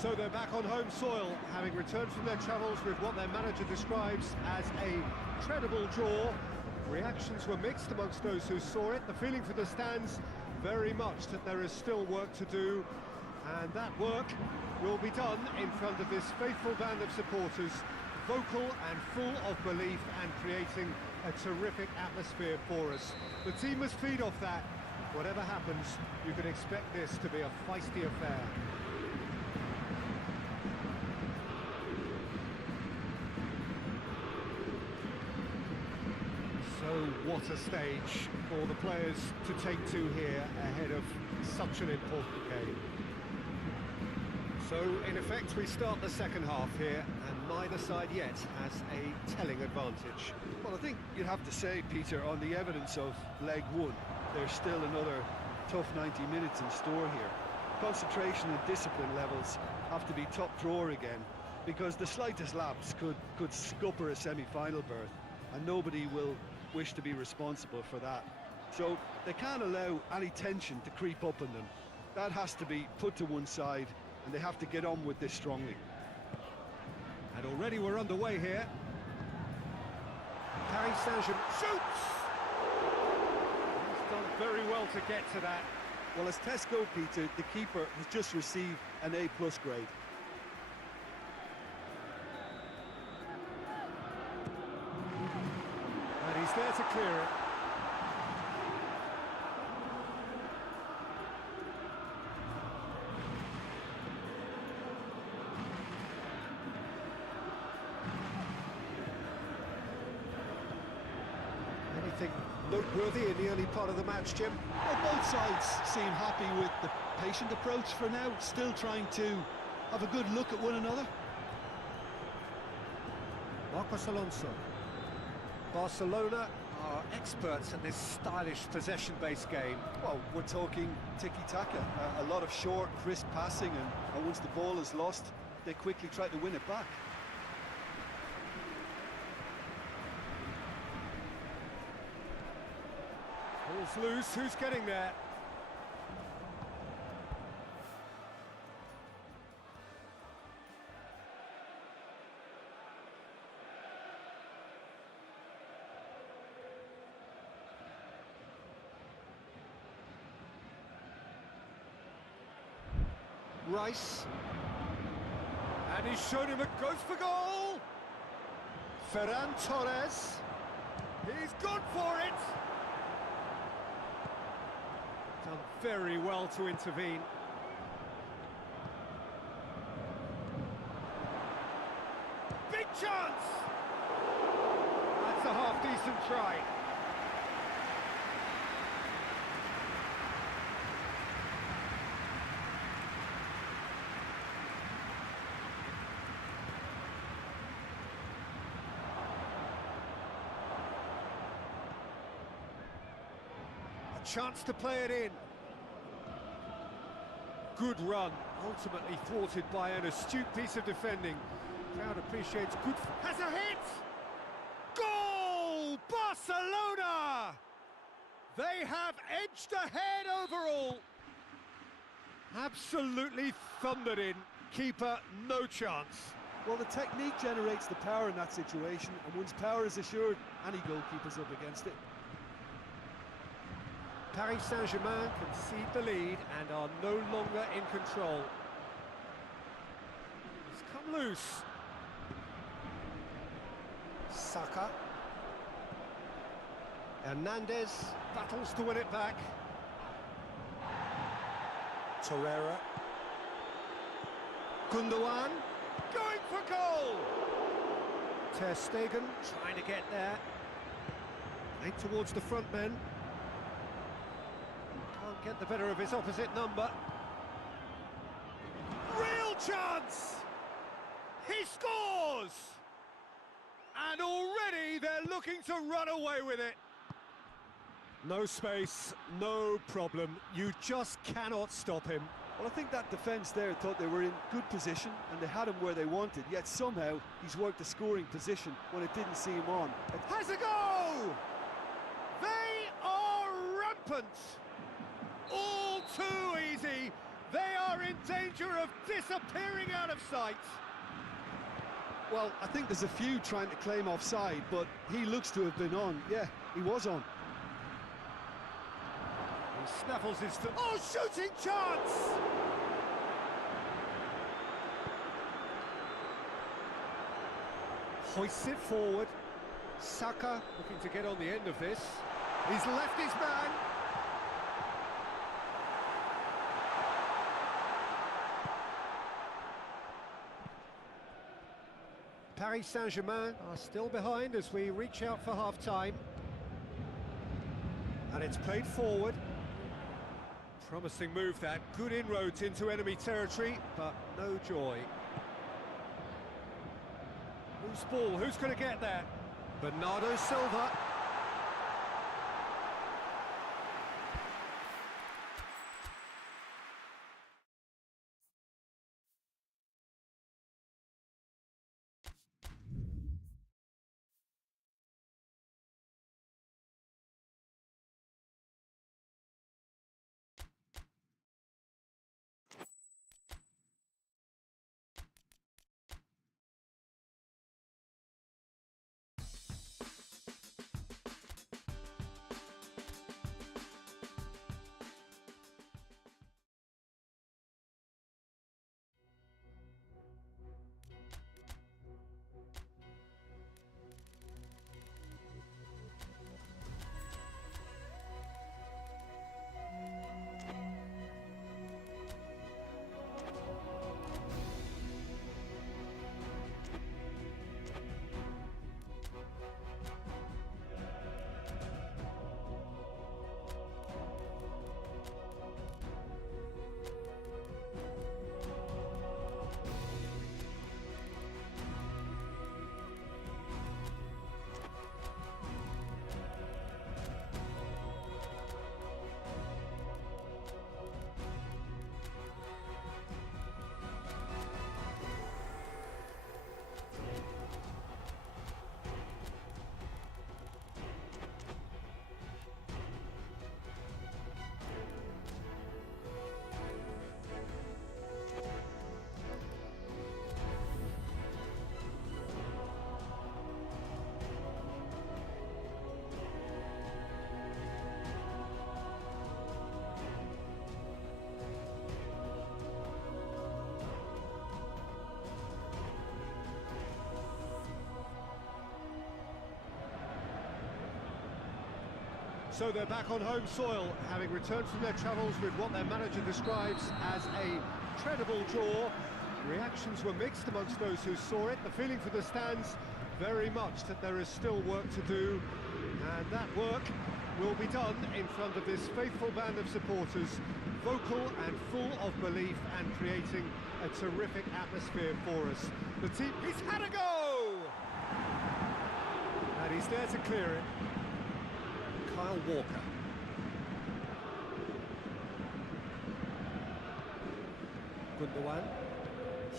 So they're back on home soil, having returned from their travels with what their manager describes as a credible draw. Reactions were mixed amongst those who saw it. The feeling for the stands, very much that there is still work to do, and that work will be done in front of this faithful band of supporters, vocal and full of belief and creating a terrific atmosphere for us. The team must feed off that. Whatever happens, you can expect this to be a feisty affair. So what a stage for the players to take to here ahead of such an important game. So, in effect, we start the second half here, and neither side yet has a telling advantage. Well, I think you'd have to say, Peter, on the evidence of leg one, there's still another tough 90 minutes in store here. Concentration and discipline levels have to be top drawer again, because the slightest lapse could scupper a semi-final berth, and nobody will wish to be responsible for that. So they can't allow any tension to creep up on them. That has to be put to one side, and they have to get on with this strongly. And already we're underway here. Paris Saint-Germain shoots! He's done very well to get to that. Well, as tests go, Peter, the keeper has just received an A+ grade. And he's there to clear it. Anything noteworthy in the early part of the match, Jim? Well, both sides seem happy with the patient approach for now, still trying to have a good look at one another. Marcos Alonso. Barcelona are experts at this stylish possession-based game. Well, we're talking tiki-taka, a lot of short, crisp passing, and once the ball is lost, they quickly try to win it back. Ball's loose, who's getting there? Rice, and he's shown him a goes for goal. Ferran Torres, he's gone for it. Done very well to intervene. Big chance. That's a half-decent try. Chance to play it in. Good run, ultimately thwarted by an astute piece of defending. Crowd appreciates good... Has a hit! Goal! Barcelona! They have edged ahead overall. Absolutely thundered in. Keeper, no chance. Well, the technique generates the power in that situation, and once power is assured, any goalkeeper's up against it. Paris Saint-Germain concede the lead and are no longer in control. It's come loose. Saka. Hernandez battles to win it back. Torreira. Gundogan going for goal. Ter Stegen trying to get there. Played towards the front men. Can't get the better of his opposite number. Real chance! He scores! And already they're looking to run away with it. No space, no problem. You just cannot stop him. Well, I think that defence there thought they were in good position and they had him where they wanted, yet somehow he's worked a scoring position when it didn't see him on. Has a go! They are rampant! All too easy They are in danger of disappearing out of sight. Well, I think there's a few trying to claim offside, but he looks to have been on. Yeah, he was on. He snaffles his... Oh, shooting chance! Hoists it forward. Saka looking to get on the end of this. He's left his man. Paris Saint-Germain are still behind as we reach out for half-time. And it's played forward. Promising move that. Good inroads into enemy territory, but no joy. Who's ball? Who's going to get there? Bernardo Silva. So they're back on home soil, having returned from their travels with what their manager describes as a credible draw. Reactions were mixed amongst those who saw it. The feeling for the stands, very much that there is still work to do, and that work will be done in front of this faithful band of supporters, vocal and full of belief and creating a terrific atmosphere for us. The team, he's had a go! And he's there to clear it. Kyle Walker. Gundogan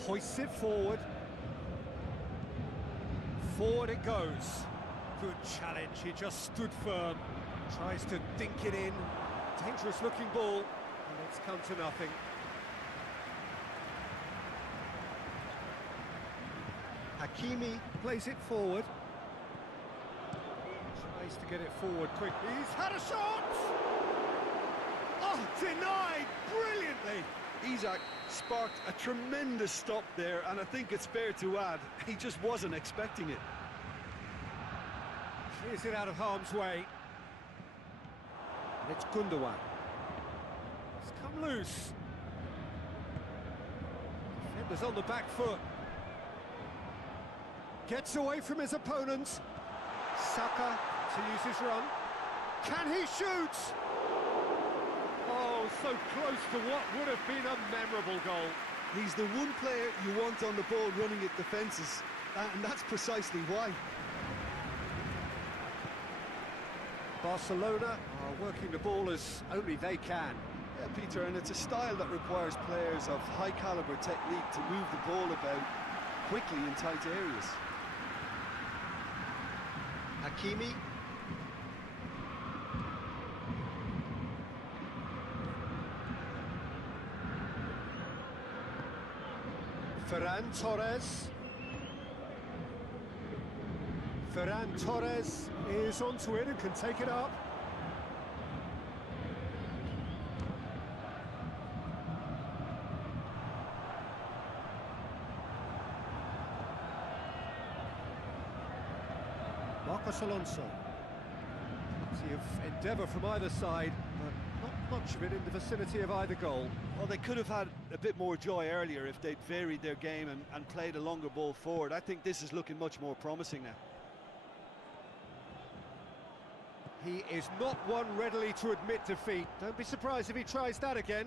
hoists it forward. Forward it goes. Good challenge, he just stood firm. Tries to dink it in. Dangerous looking ball, and it's come to nothing. Hakimi plays it forward. Tries to get it forward quickly. He's had a shot! Oh, denied brilliantly! Isak sparked a tremendous stop there, and I think it's fair to add, he just wasn't expecting it. Clears it out of harm's way. And it's Gundogan. It's come loose. Defender's on the back foot. Gets away from his opponent. Saka continues his run. Can he shoot? Oh, so close to what would have been a memorable goal. He's the one player you want on the ball running at defences, and that's precisely why. Barcelona are working the ball as only they can. Yeah, Peter, and it's a style that requires players of high calibre technique to move the ball about quickly in tight areas. Hakimi. Ferran Torres. Ferran Torres is onto it and can take it up. Marcos Alonso. Plenty of endeavour from either side, but not much of it in the vicinity of either goal. Well, they could have had a bit more joy earlier if they'd varied their game and played a longer ball forward. I think this is looking much more promising now. He is not one readily to admit defeat. Don't be surprised if he tries that again.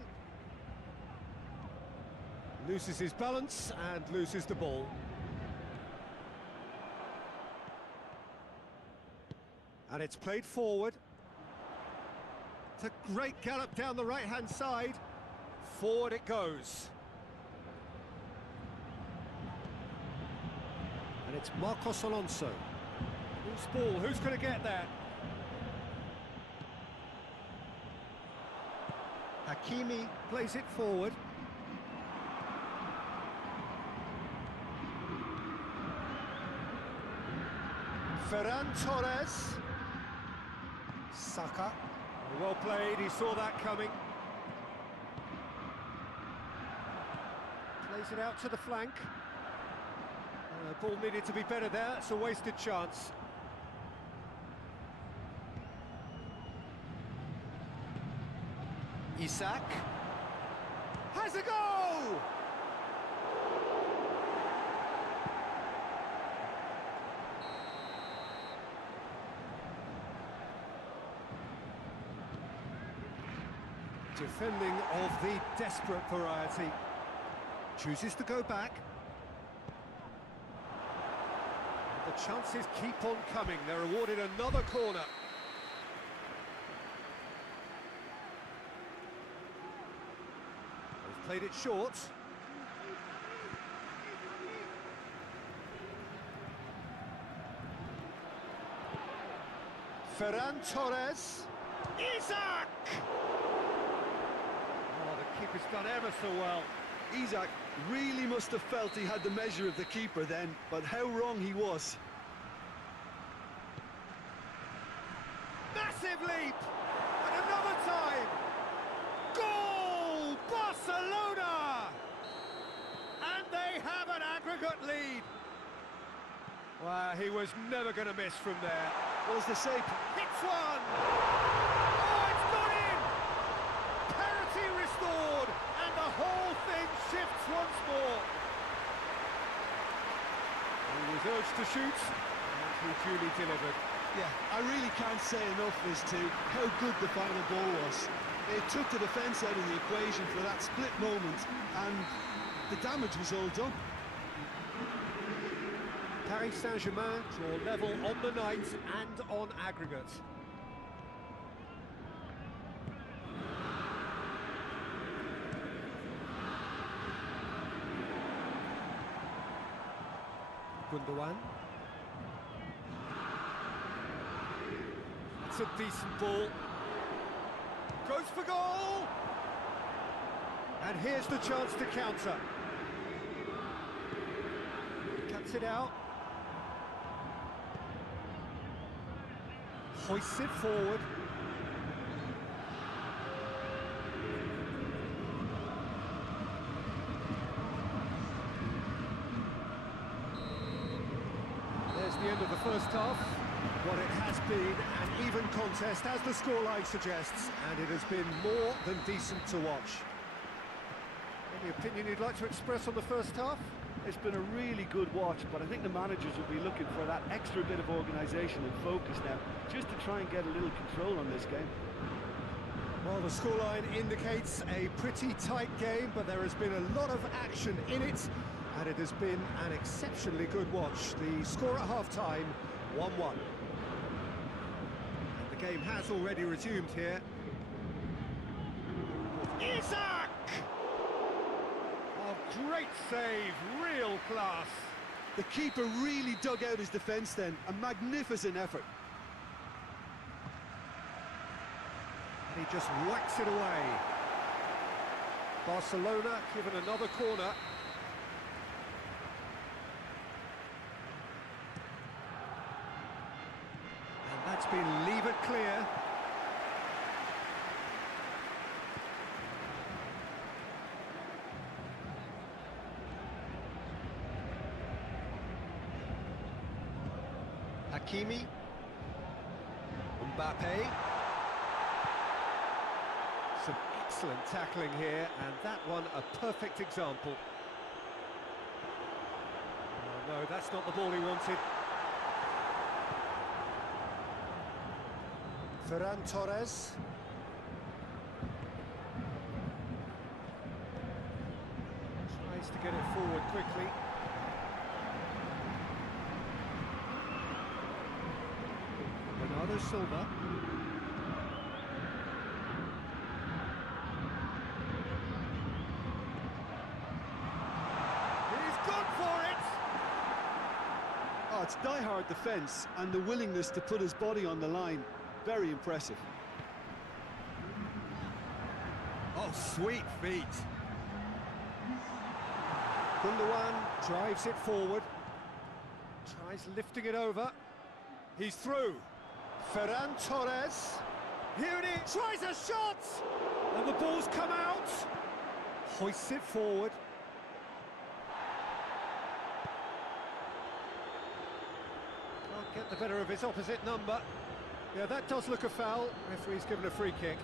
Loses his balance and loses the ball. And it's played forward. It's a great gallop down the right-hand side. Forward it goes. And it's Marcos Alonso. Loose ball, who's going to get that? Hakimi plays it forward. Ferran Torres. Saka. Well played, he saw that coming. Plays it out to the flank. Ball needed to be better there, it's a wasted chance. Isak has a goal! Defending of the desperate variety. Chooses to go back. The chances keep on coming. They're awarded another corner. They've played it short. Ferran Torres. Isak! Oh, the keeper's done ever so well. Isak really must have felt he had the measure of the keeper then, but how wrong he was. Massive leap! And another time! Goal! Barcelona! And they have an aggregate lead. Well, he was never going to miss from there. What does they say? Hits one! Oh, it's gone in! Parity restored, and the whole thing shifts once more. He was urged to shoot, and he duly delivered. Yeah, I really can't say enough as to how good the final ball was. It took the defence out of the equation for that split moment, and the damage was all done. Paris Saint-Germain draw level on the night and on aggregate. Gundogan. It's a decent ball. Goes for goal! And here's the chance to counter. Cuts it out. Hoists it forward. There's the end of the first half. What it has been an even contest, as the scoreline suggests, and it has been more than decent to watch. Any opinion you'd like to express on the first half? It's been a really good watch, but I think the managers will be looking for that extra bit of organisation and focus now, just to try and get a little control on this game. Well, the scoreline indicates a pretty tight game, but there has been a lot of action in it, and it has been an exceptionally good watch. The score at half-time, 1-1. And the game has already resumed here. Isak! Oh, great save, real class. The keeper really dug out his defence then, a magnificent effort. And he just whacks it away. Barcelona given another corner. been levered clear. Hakimi. Mbappe. Some excellent tackling here, and that one a perfect example. Oh, no, that's not the ball he wanted. Ferran Torres. Tries to get it forward quickly. Bernardo Silva. He's gone for it! Oh, it's die-hard defence and the willingness to put his body on the line. Very impressive. Oh, sweet feet. Gundogan drives it forward. Tries lifting it over. He's through. Ferran Torres. Here it is. Tries a shot! And the ball's come out. Hoists it forward. Can't get the better of his opposite number. Yeah, that does look a foul. Referee's given a free kick.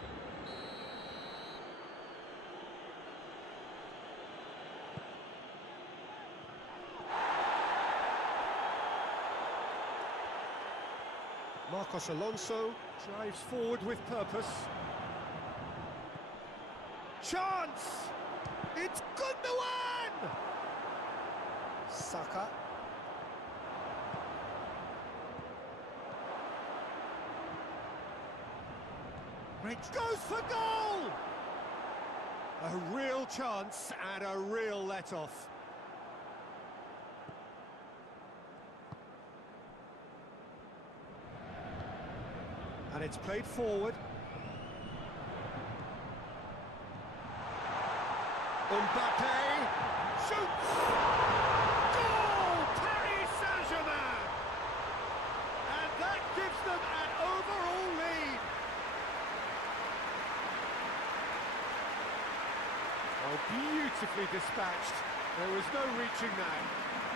Marcos Alonso drives forward with purpose. Chance! It's Gundogan! Saka. Goes for goal! A real chance and a real let-off. And it's played forward. Mbappe shoots! Goal! Paris Saint-Germain! And that gives them an overall lead. Oh, beautifully dispatched. There was no reaching that.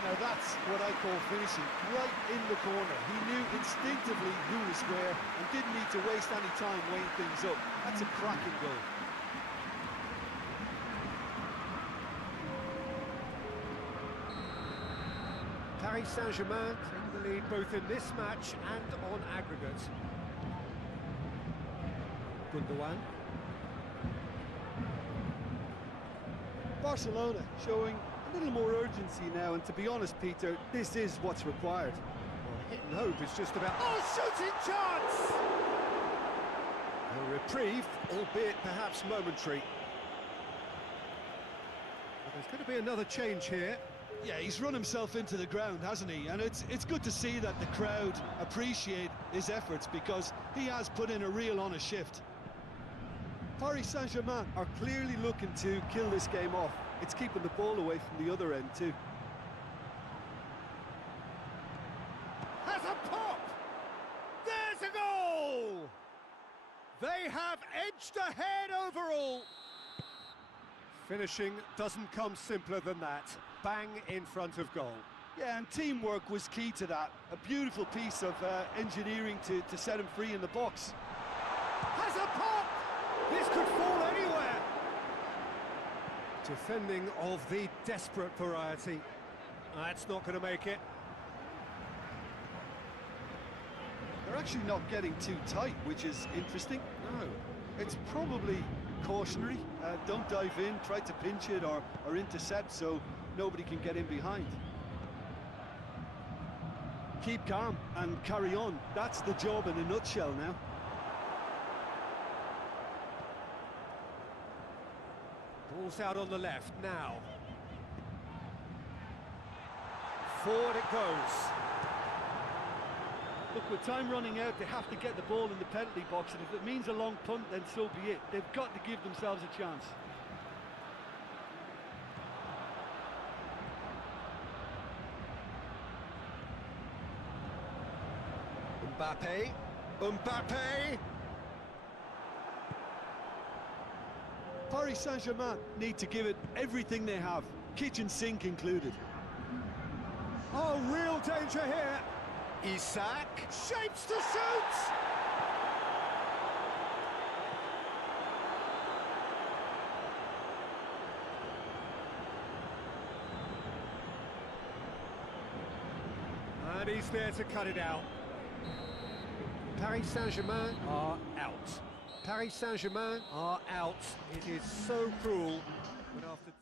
Now that's what I call finishing, right in the corner. He knew instinctively who was where and didn't need to waste any time weighing things up. That's a cracking goal. Paris Saint-Germain take the lead both in this match and on aggregate. Gundogan. Barcelona showing a little more urgency now, and to be honest, Peter, this is what's required. Well, hit and hope is just about... Oh, shooting chance! A reprieve, albeit perhaps momentary. But there's going to be another change here. Yeah, he's run himself into the ground, hasn't he? And it's good to see that the crowd appreciate his efforts, because he has put in a real honest shift. Paris Saint-Germain are clearly looking to kill this game off. It's keeping the ball away from the other end too. Has a pop! There's a goal! They have edged ahead overall. Finishing doesn't come simpler than that. Bang in front of goal. Yeah, and teamwork was key to that. A beautiful piece of engineering to set him free in the box. Has a pop! This could fall anywhere. Defending of the desperate variety. That's not going to make it. They're actually not getting too tight, which is interesting. No. It's probably cautionary. Don't dive in, try to pinch it or intercept so nobody can get in behind. Keep calm and carry on. That's the job in a nutshell now. Ball's out on the left now. Forward it goes. Look, with time running out, they have to get the ball in the penalty box, and if it means a long punt, then so be it. They've got to give themselves a chance. Mbappe. Mbappe! Paris Saint-Germain need to give it everything they have, kitchen sink included. Oh, real danger here. Isak shapes to shoot! And he's there to cut it out. Paris Saint-Germain are out. Paris Saint-Germain are out. It is so cruel. But after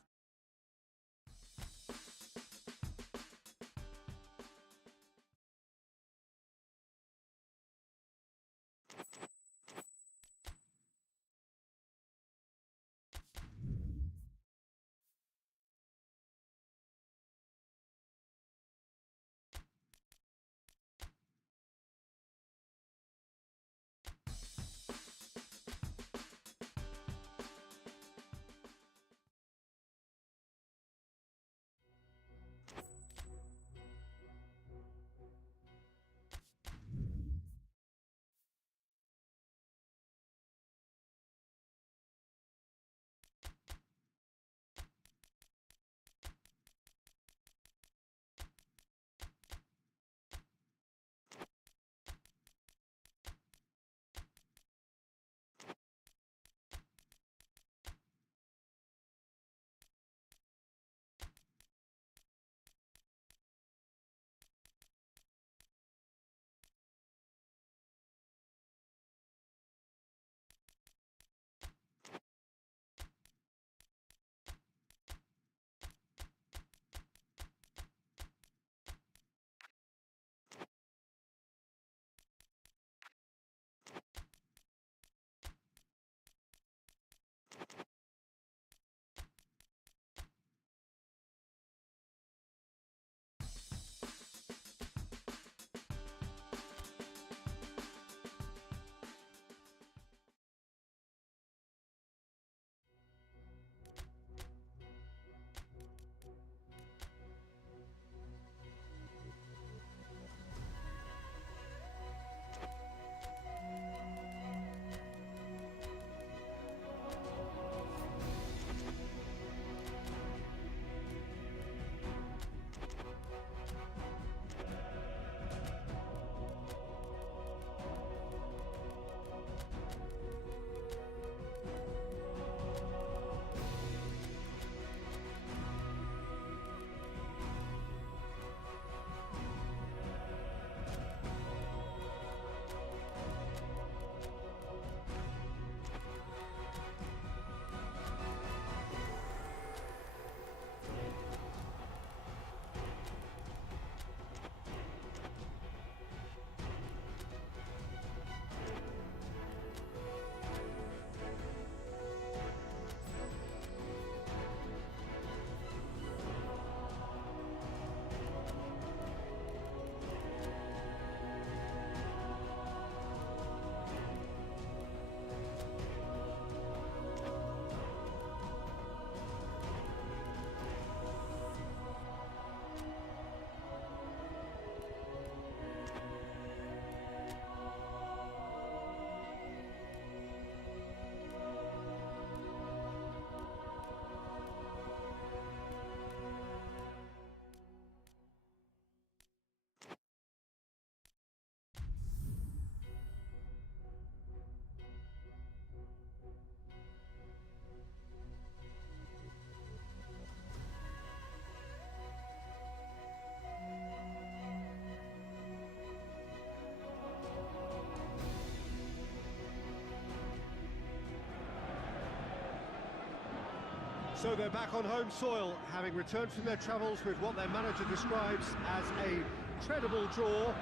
So they're back on home soil, having returned from their travels with what their manager describes as a credible draw.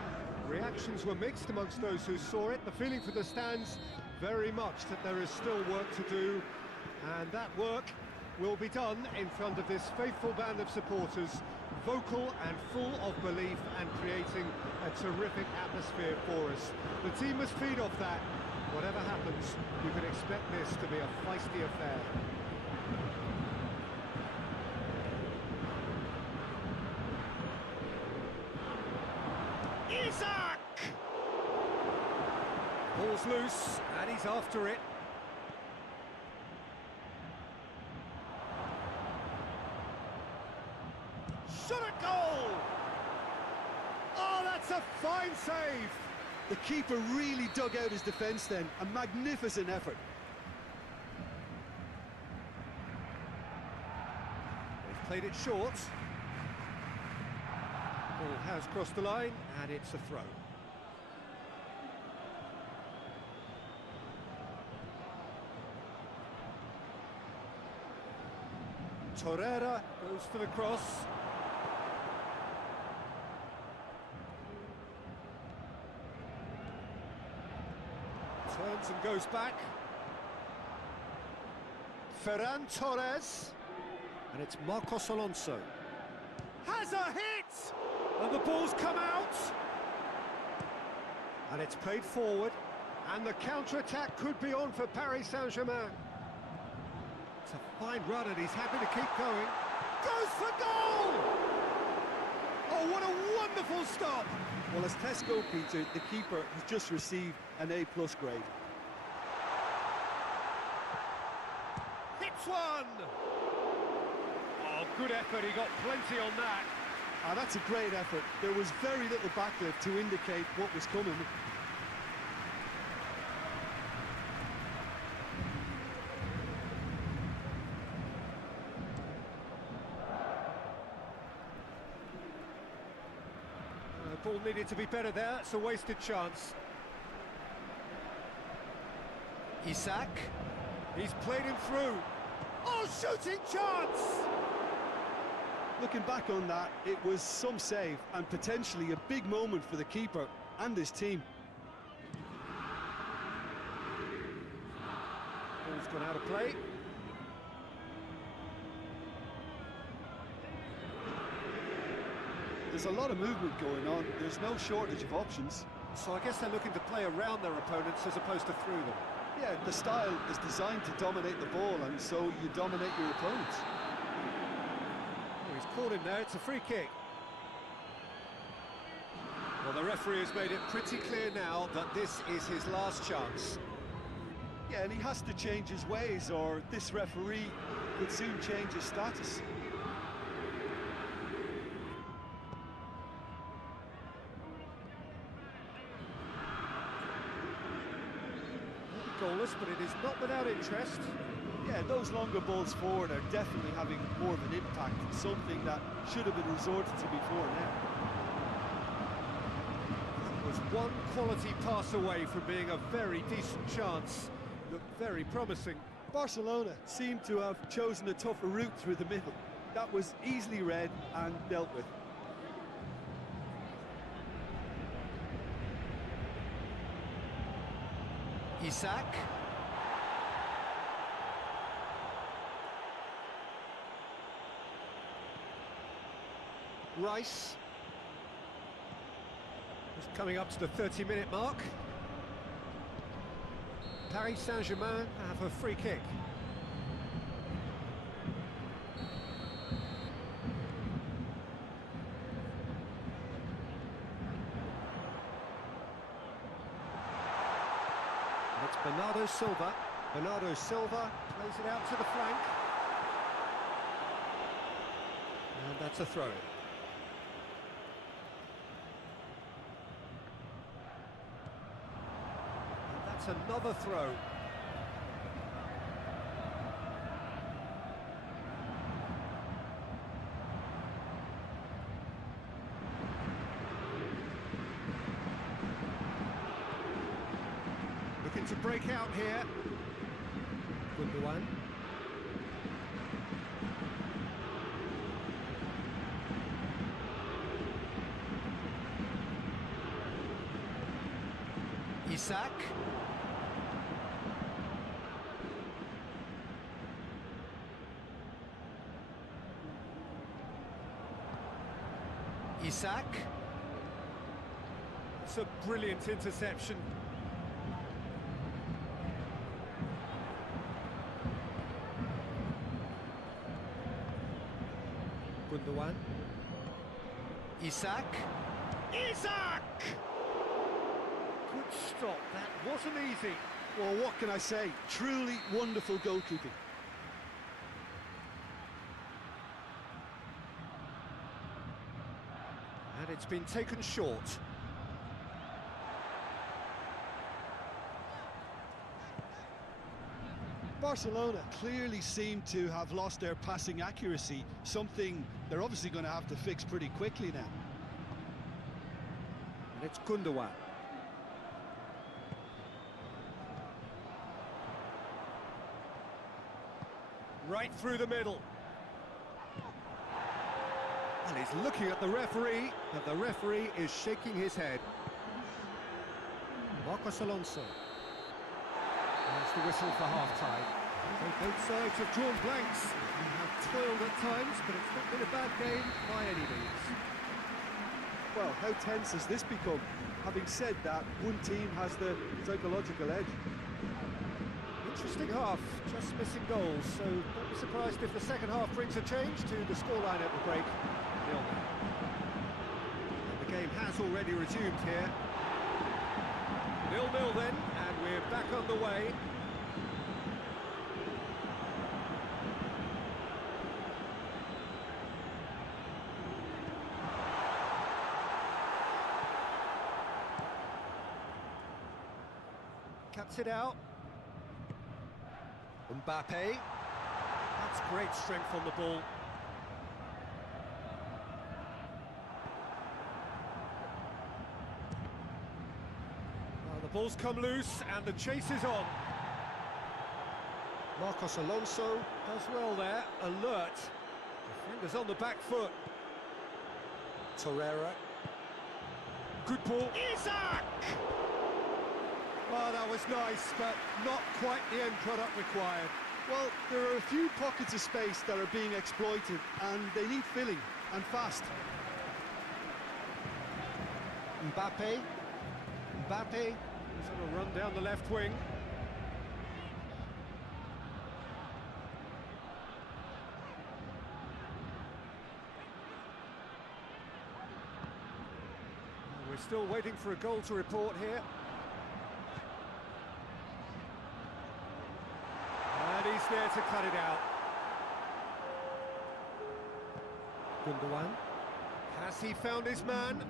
Reactions were mixed amongst those who saw it. The feeling for the stands, very much that there is still work to do, and that work will be done in front of this faithful band of supporters, vocal and full of belief and creating a terrific atmosphere for us. The team must feed off that. Whatever happens, you can expect this to be a feisty affair. Isak! Ball's loose, and he's after it. Shot at goal! Oh, that's a fine save! The keeper really dug out his defence then. A magnificent effort. They've played it short. Ball has crossed the line, and it's a throw. Torreira goes for the cross. Turns and goes back. Ferran Torres. And it's Marcos Alonso. Has a hit! And the ball's come out. And it's played forward. And the counter-attack could be on for Paris Saint-Germain. It's a fine run and he's happy to keep going. Goes for goal! Oh, what a wonderful stop! Well, as tests go, Peter, the keeper has just received an A+ grade. Hits one! Oh, good effort, he got plenty on that. Ah, that's a great effort. There was very little backlift to indicate what was coming. The ball needed to be better there, it's a wasted chance. Isak, he's played him through. Oh, shooting chance! Looking back on that, it was some save and potentially a big moment for the keeper and his team. Ball's gone out of play. There's a lot of movement going on. There's no shortage of options. So I guess they're looking to play around their opponents as opposed to through them. Yeah, the style is designed to dominate the ball, and so you dominate your opponents. Oh, he's caught him there, it's a free kick. Well, the referee has made it pretty clear now that this is his last chance. Yeah, and he has to change his ways, or this referee could soon change his status. Goalless, but it is not without interest. Yeah, those longer balls forward are definitely having more of an impact, something that should have been resorted to before now. That was one quality pass away from being a very decent chance. Looked very promising. Barcelona seemed to have chosen a tougher route through the middle. That was easily read and dealt with. Isak. Rice. Just coming up to the 30-minute mark. Paris Saint-Germain have a free kick. It's Bernardo Silva. Bernardo Silva plays it out to the flank. And that's a throw. And that's another throw. Looking to break out here. Gundogan. Isak. Isak. It's a brilliant interception. Gundogan. Isak. Isak! Good stop, that wasn't easy. Well, what can I say? Truly wonderful goalkeeping. And it's been taken short. Barcelona clearly seem to have lost their passing accuracy, something they're obviously going to have to fix pretty quickly now. And it's Gundogan. Right through the middle. And he's looking at the referee, and the referee is shaking his head. Marcos Alonso. There's the whistle for half-time. So both sides have drawn blanks and have toiled at times, but it's not been a bad game by any means. Well, how tense has this become? Having said that, one team has the psychological edge. Interesting half, just missing goals, so don't be surprised if the second half brings a change to the scoreline at the break. 0-0. And the game has already resumed here. 0-0 then, and we're back on the way. Cuts it out. Mbappe. That's great strength on the ball. Well, the ball's come loose and the chase is on. Marcos Alonso does well there, alert. Defenders on the back foot. Torreira. Good ball. Isaac! Oh, that was nice, but not quite the end product required. Well, there are a few pockets of space that are being exploited, and they need filling, and fast. Mbappe. Mbappe is on a run down the left wing. We're still waiting for a goal to report here. And he's there to cut it out. Gundogan. Has he found his man?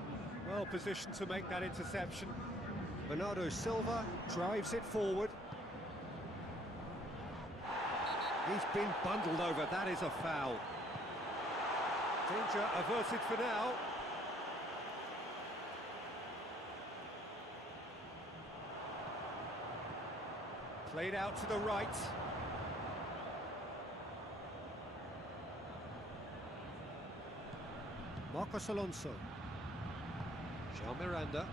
Well positioned to make that interception. Bernardo Silva drives it forward. He's been bundled over, that is a foul. Danger averted for now. Played out to the right. Marcos Alonso. Jean Miranda.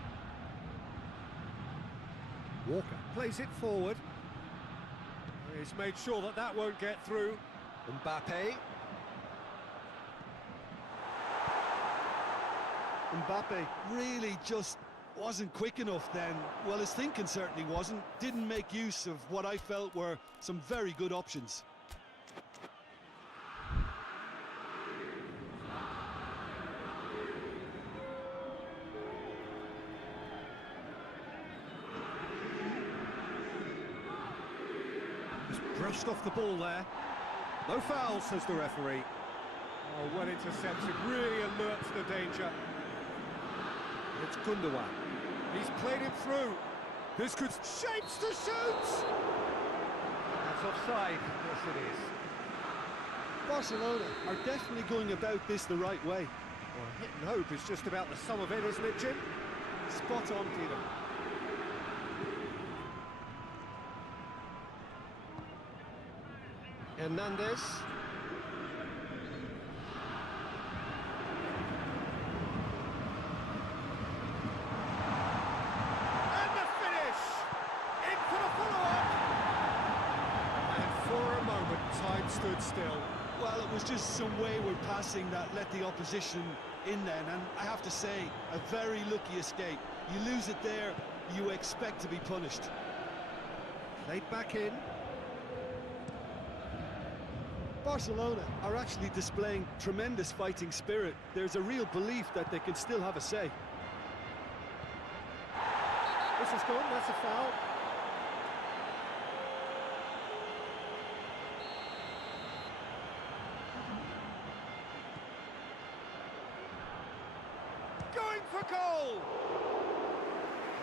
Walker plays it forward. He's made sure that that won't get through. Mbappe. Mbappe really just wasn't quick enough then. Well, his thinking certainly wasn't. Didn't make use of what I felt were some very good options. Just brushed off the ball there. No foul, says the referee. Oh, well intercepted, really alert to the danger. It's Gundogan. He's played it through. This could... Shapes to shoot! That's offside. Yes, it is. Barcelona are definitely going about this the right way. Well, hit and hope is just about the sum of it, isn't it, Jim? Spot on, Peter. Hernandez. And the finish! In for the follow-up! And for a moment, time stood still. Well, it was just some wayward passing that let the opposition in then, and I have to say, a very lucky escape. You lose it there, you expect to be punished. Played back in. Barcelona are actually displaying tremendous fighting spirit. There's a real belief that they can still have a say. The Whistle's gone, that's a foul. Going for goal!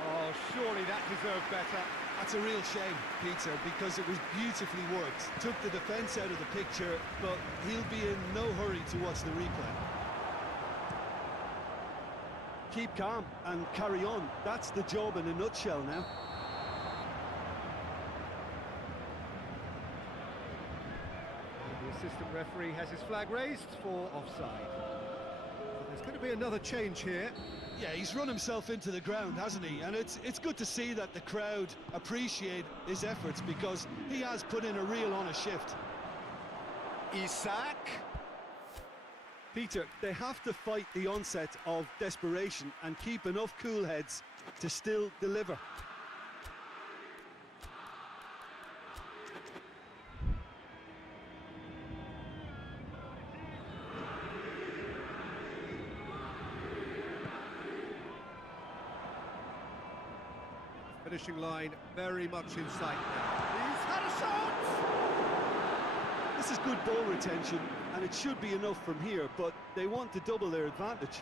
Oh, surely that deserved better. That's a real shame, Peter, because it was beautifully worked. Took the defence out of the picture, but he'll be in no hurry to watch the replay. Keep calm and carry on. That's the job in a nutshell now. The assistant referee has his flag raised for offside. But there's going to be another change here. Yeah, he's run himself into the ground, hasn't he? And it's good to see that the crowd appreciate his efforts, because he has put in a real honest shift. Isak. Peter, they have to fight the onset of desperation and keep enough cool heads to still deliver. Finishing line very much in sight now. He's had a shot! This is good ball retention, and it should be enough from here, but they want to double their advantage.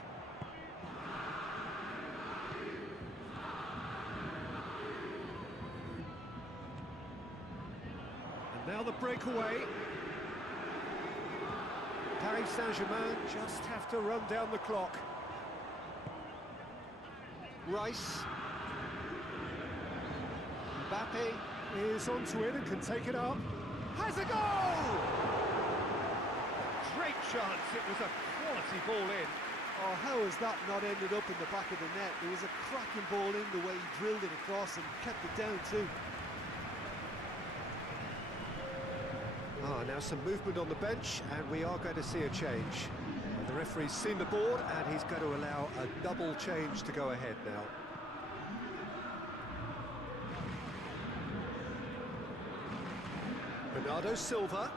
And now the breakaway. Paris Saint-Germain just have to run down the clock. Rice. Mbappe is onto it and can take it up. Has a goal! Great chance, it was a quality ball in. Oh, how has that not ended up in the back of the net? It was a cracking ball in, the way he drilled it across and kept it down too. Now some movement on the bench, and we are going to see a change. The referee's seen the board, and he's going to allow a double change to go ahead now. Bernardo Silva.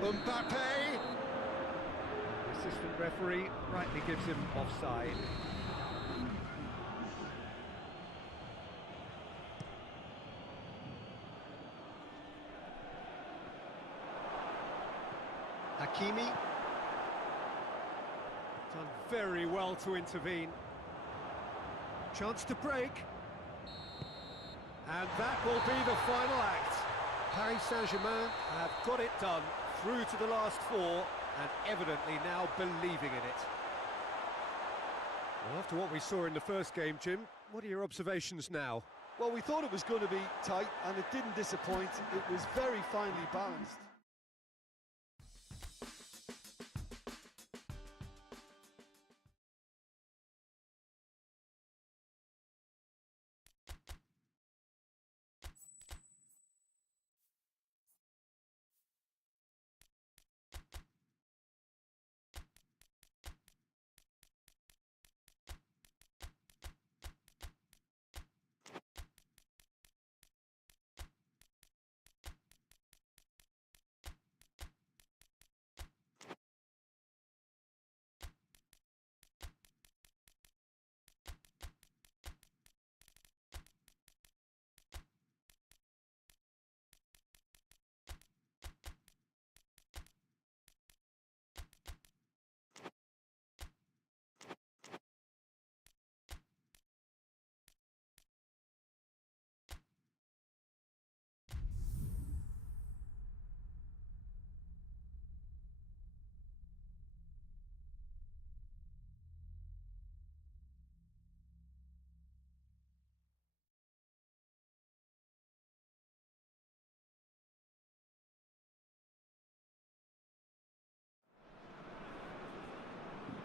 Mbappe. The assistant referee rightly gives him offside. Hakimi. Done very well to intervene. Chance to break. And that will be the final act. Paris Saint-Germain have got it done through to the last four, and evidently now believing in it. Well, after what we saw in the first game, Jim, what are your observations now? Well, we thought it was going to be tight, and it didn't disappoint. It was very finely balanced.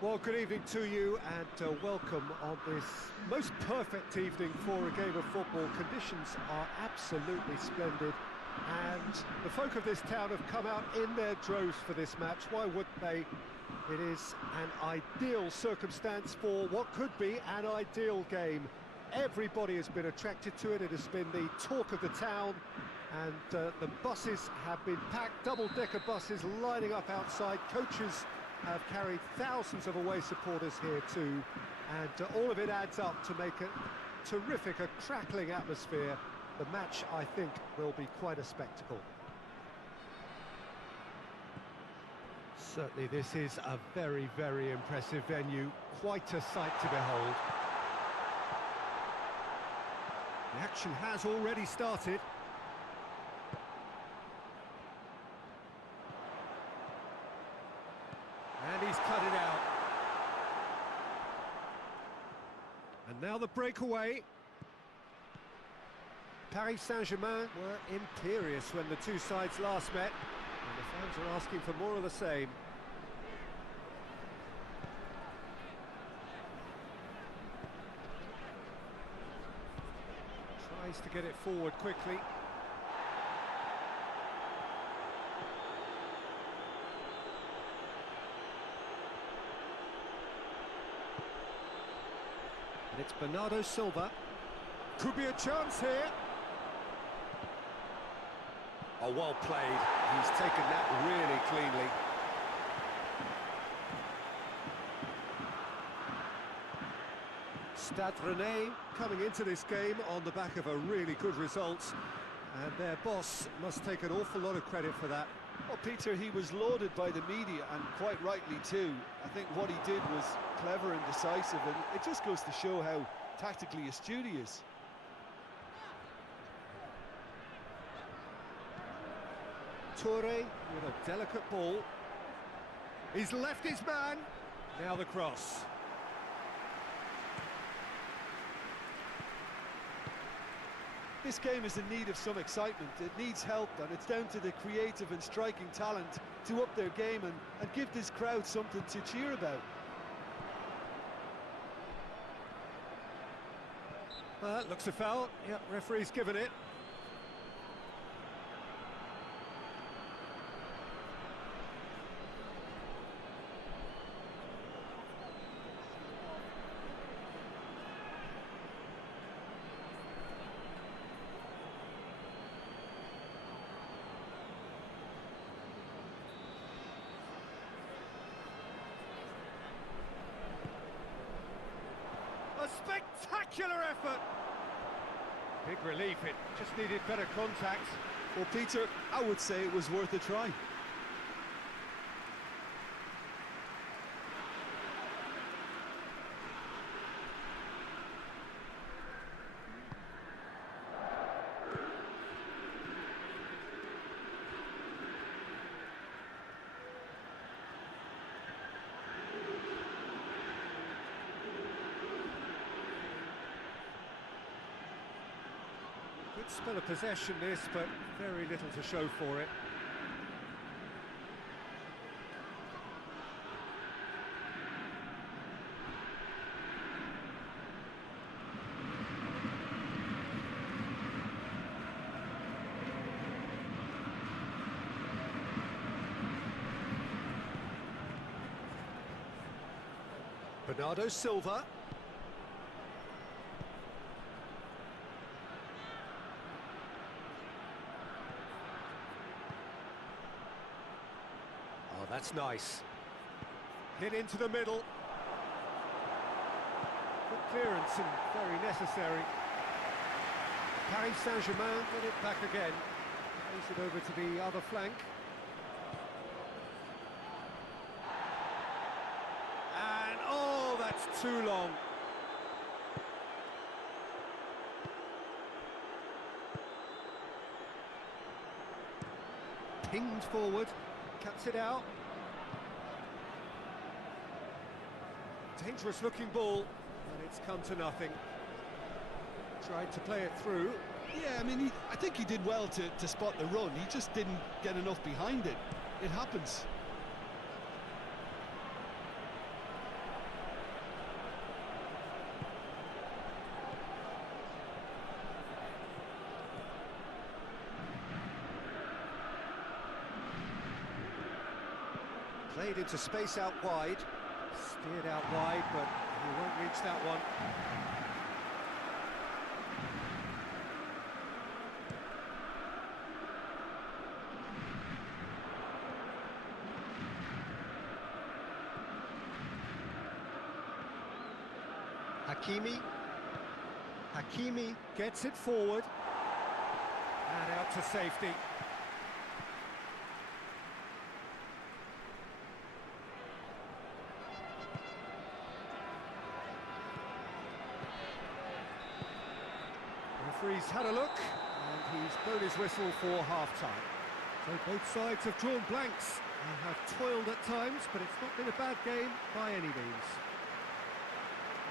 Well, good evening to you, and welcome on this most perfect evening for a game of football. Conditions are absolutely splendid, and the folk of this town have come out in their droves for this match. Why wouldn't they? It is an ideal circumstance for what could be an ideal game. Everybody has been attracted to it. It has been the talk of the town, and the buses have been packed, double-decker buses lining up outside. Coaches have carried thousands of away supporters here too, and all of it adds up to make terrific, a crackling atmosphere. The match, I think, will be quite a spectacle. Certainly this is a very, very impressive venue. Quite a sight to behold. The action has already started. And he's cut it out. And now the breakaway. Paris Saint-Germain were imperious when the two sides last met, and the fans are asking for more of the same. Tries to get it forward quickly. And it's Bernardo Silva. Could be a chance here. Oh, well played. He's taken that really cleanly. Stade Rennais coming into this game on the back of a really good result, and their boss must take an awful lot of credit for that. Well, Peter, he was lauded by the media, and quite rightly too. I think what he did was clever and decisive, and it just goes to show how tactically astute he is. Toure with a delicate ball. He's left his man. Now the cross. This game is in need of some excitement. It needs help, and it's down to the creative and striking talent to up their game and give this crowd something to cheer about. That looks a foul. Yep, referee's given it. A spectacular effort! Big relief, it just needed better contact. Well, Peter, I would say it was worth a try. Good spell of possession this, but very little to show for it. Bernardo Silva. Oh, that's nice. Hit into the middle. Good clearance and very necessary. Paris Saint-Germain get it back again. Plays it over to the other flank. And oh, that's too long. Pinged forward. Cuts it out. Dangerous looking ball, and it's come to nothing. Tried to play it through. Yeah, I mean, I think he did well to spot the run. He just didn't get enough behind it. It happens. Played into space out wide, steered out wide, but he won't reach that one. Hakimi. Hakimi gets it forward. And out to safety. The referee's had a look, and he's blown his whistle for half-time. So both sides have drawn blanks and have toiled at times, but it's not been a bad game by any means.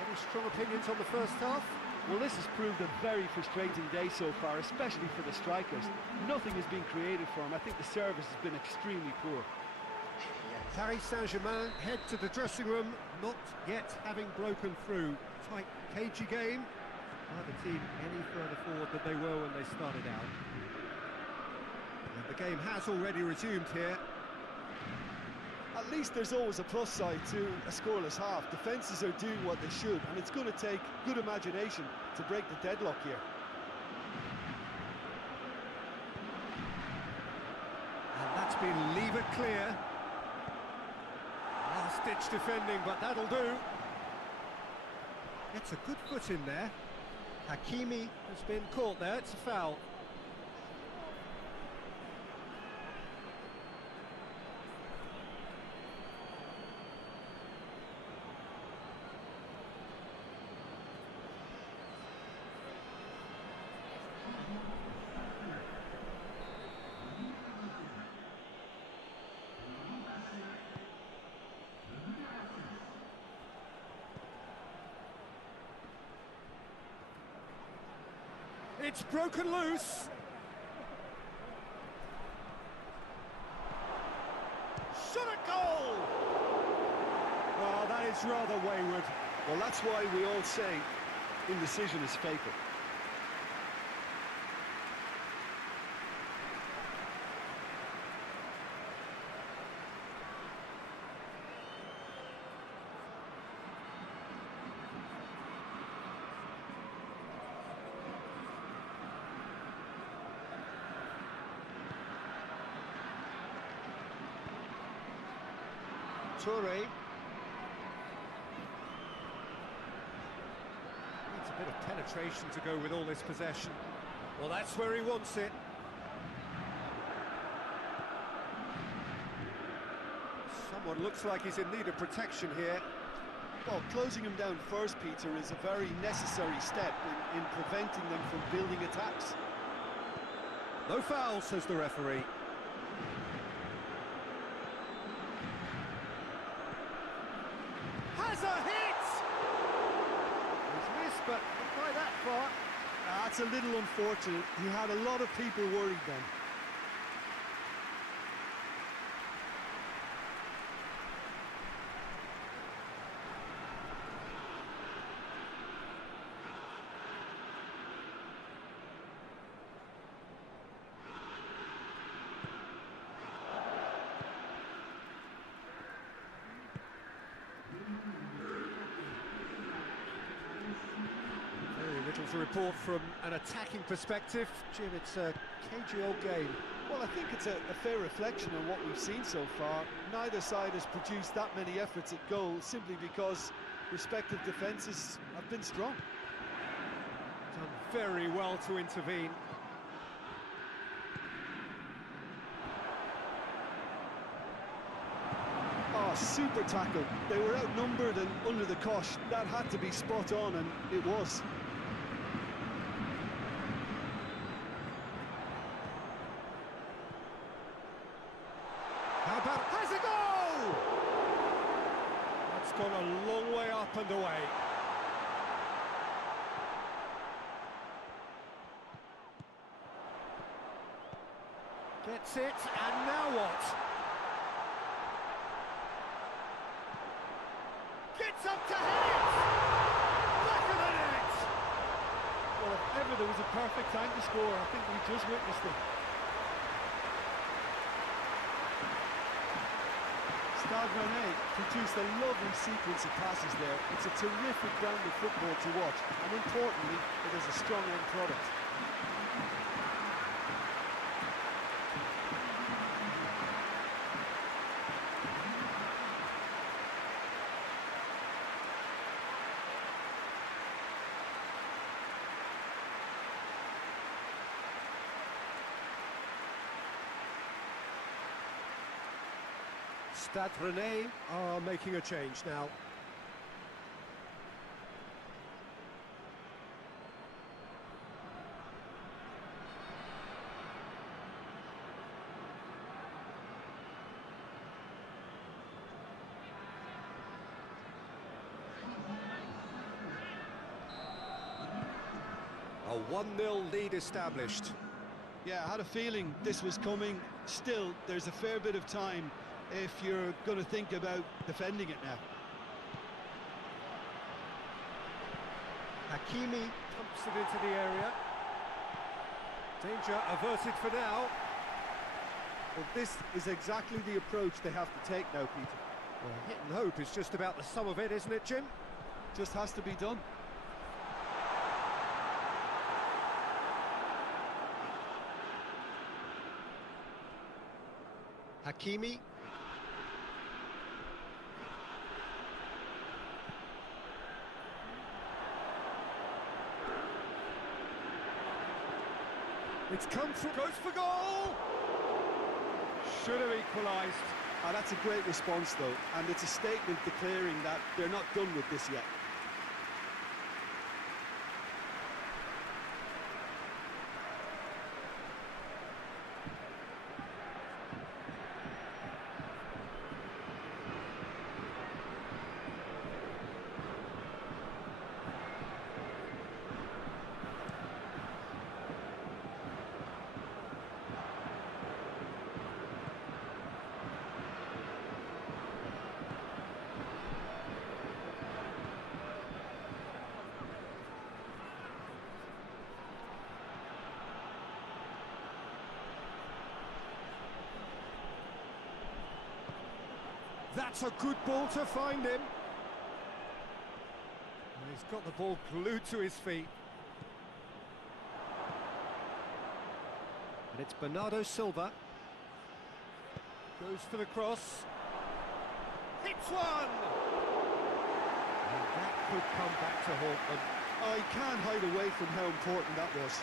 Any strong opinions on the first half? Well, this has proved a very frustrating day so far, especially for the strikers. Nothing has been created for them. I think the service has been extremely poor. Paris Saint-Germain head to the dressing room, not yet having broken through. Tight, cagey game. Neither team any further forward than they were when they started out. And the game has already resumed here. At least there's always a plus side to a scoreless half. Defences are doing what they should, and it's going to take good imagination to break the deadlock here. And that's been leave it clear. Last-ditch defending, but that'll do. Gets a good foot in there. Hakimi has been caught there, it's a foul. It's broken loose. Shot a goal! Well, that is rather wayward. Well, that's why we all say indecision is fatal. Toure. Needs a bit of penetration to go with all this possession. Well, that's where he wants it. Someone looks like he's in need of protection here. Well, closing him down first, Peter, is a very necessary step in preventing them from building attacks. No foul, says the referee. Has a hit! He's missed, but not by that far. That's a little unfortunate. He had a lot of people worried then. Little to report from an attacking perspective. Jim, it's a cagey old game. Well, I think it's a fair reflection on what we've seen so far. Neither side has produced that many efforts at goal simply because respective defences have been strong. Done very well to intervene. Oh, super tackle. They were outnumbered and under the cosh. That had to be spot on, and it was. How about, has a goal! That's gone a long way up and away. Gets it, and now what? Gets up to hit it! Back of the net! Well, if ever there was a perfect time to score, I think we just witnessed it. Stade Rennais produced a lovely sequence of passes there. It's a terrific brand of football to watch, and importantly, it is a strong end product. Stade Rennais are making a change now. A 1-0 lead established. Yeah, I had a feeling this was coming. Still, there's a fair bit of time if you're going to think about defending it now. Hakimi pumps it into the area. Danger averted for now. Well, this is exactly the approach they have to take now, Peter. Well, hit and hope is just about the sum of it, isn't it, Jim? Just has to be done. Hakimi. It's come through, goes for goal! Should have equalised. That's a great response, though, and it's a statement declaring that they're not done with this yet. That's a good ball to find him. And he's got the ball glued to his feet. And it's Bernardo Silva. Goes for the cross. Hits one! And that could come back to haunt them. I can't hide away from how important that was.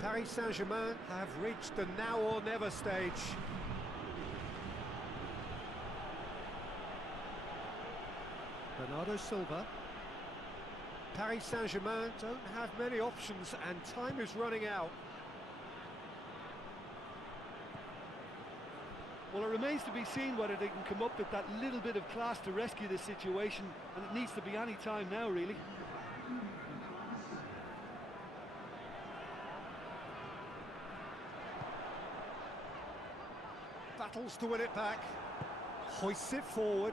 Paris Saint-Germain have reached the now or never stage. Bernardo Silva. Paris Saint-Germain don't have many options and time is running out. Well, it remains to be seen whether they can come up with that little bit of class to rescue this situation, and it needs to be any time now, really. Battles to win it back. Hoists it forward.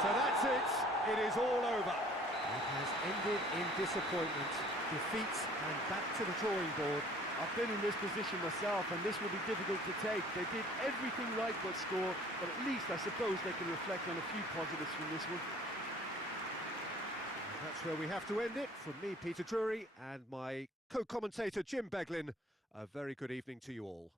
So that's it. It is all over. It has ended in disappointment, defeat, and back to the drawing board. I've been in this position myself, and this will be difficult to take. They did everything right but score, but at least I suppose they can reflect on a few positives from this one. And that's where we have to end it. From me, Peter Drury, and my co-commentator, Jim Beglin, a very good evening to you all.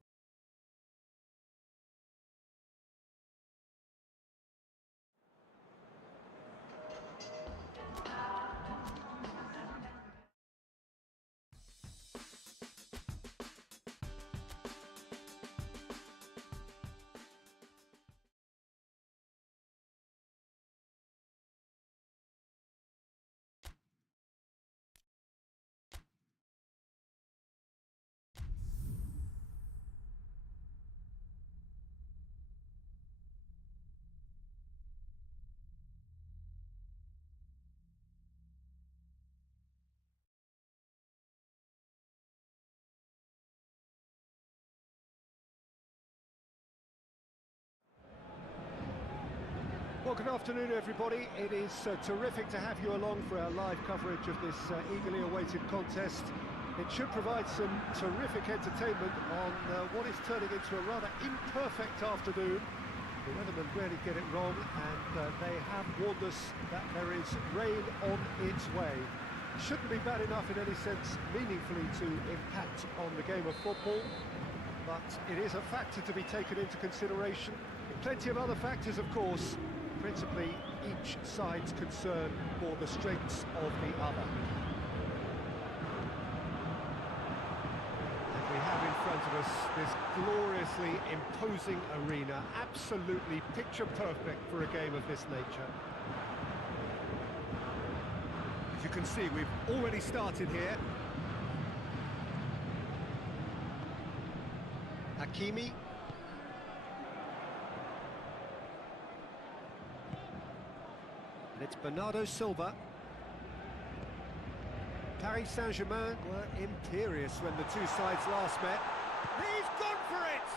Well, good afternoon, everybody. It is terrific to have you along for our live coverage of this eagerly awaited contest. It should provide some terrific entertainment on what is turning into a rather imperfect afternoon. The weathermen rarely get it wrong, and they have warned us that there is rain on its way. Shouldn't be bad enough in any sense meaningfully to impact on the game of football, but it is a factor to be taken into consideration. Plenty of other factors, of course, principally each side's concern for the strengths of the other. We have in front of us this gloriously imposing arena, absolutely picture perfect for a game of this nature. As you can see, we've already started here. Hakimi. And it's Bernardo Silva. Paris Saint-Germain were imperious when the two sides last met. He's gone for it!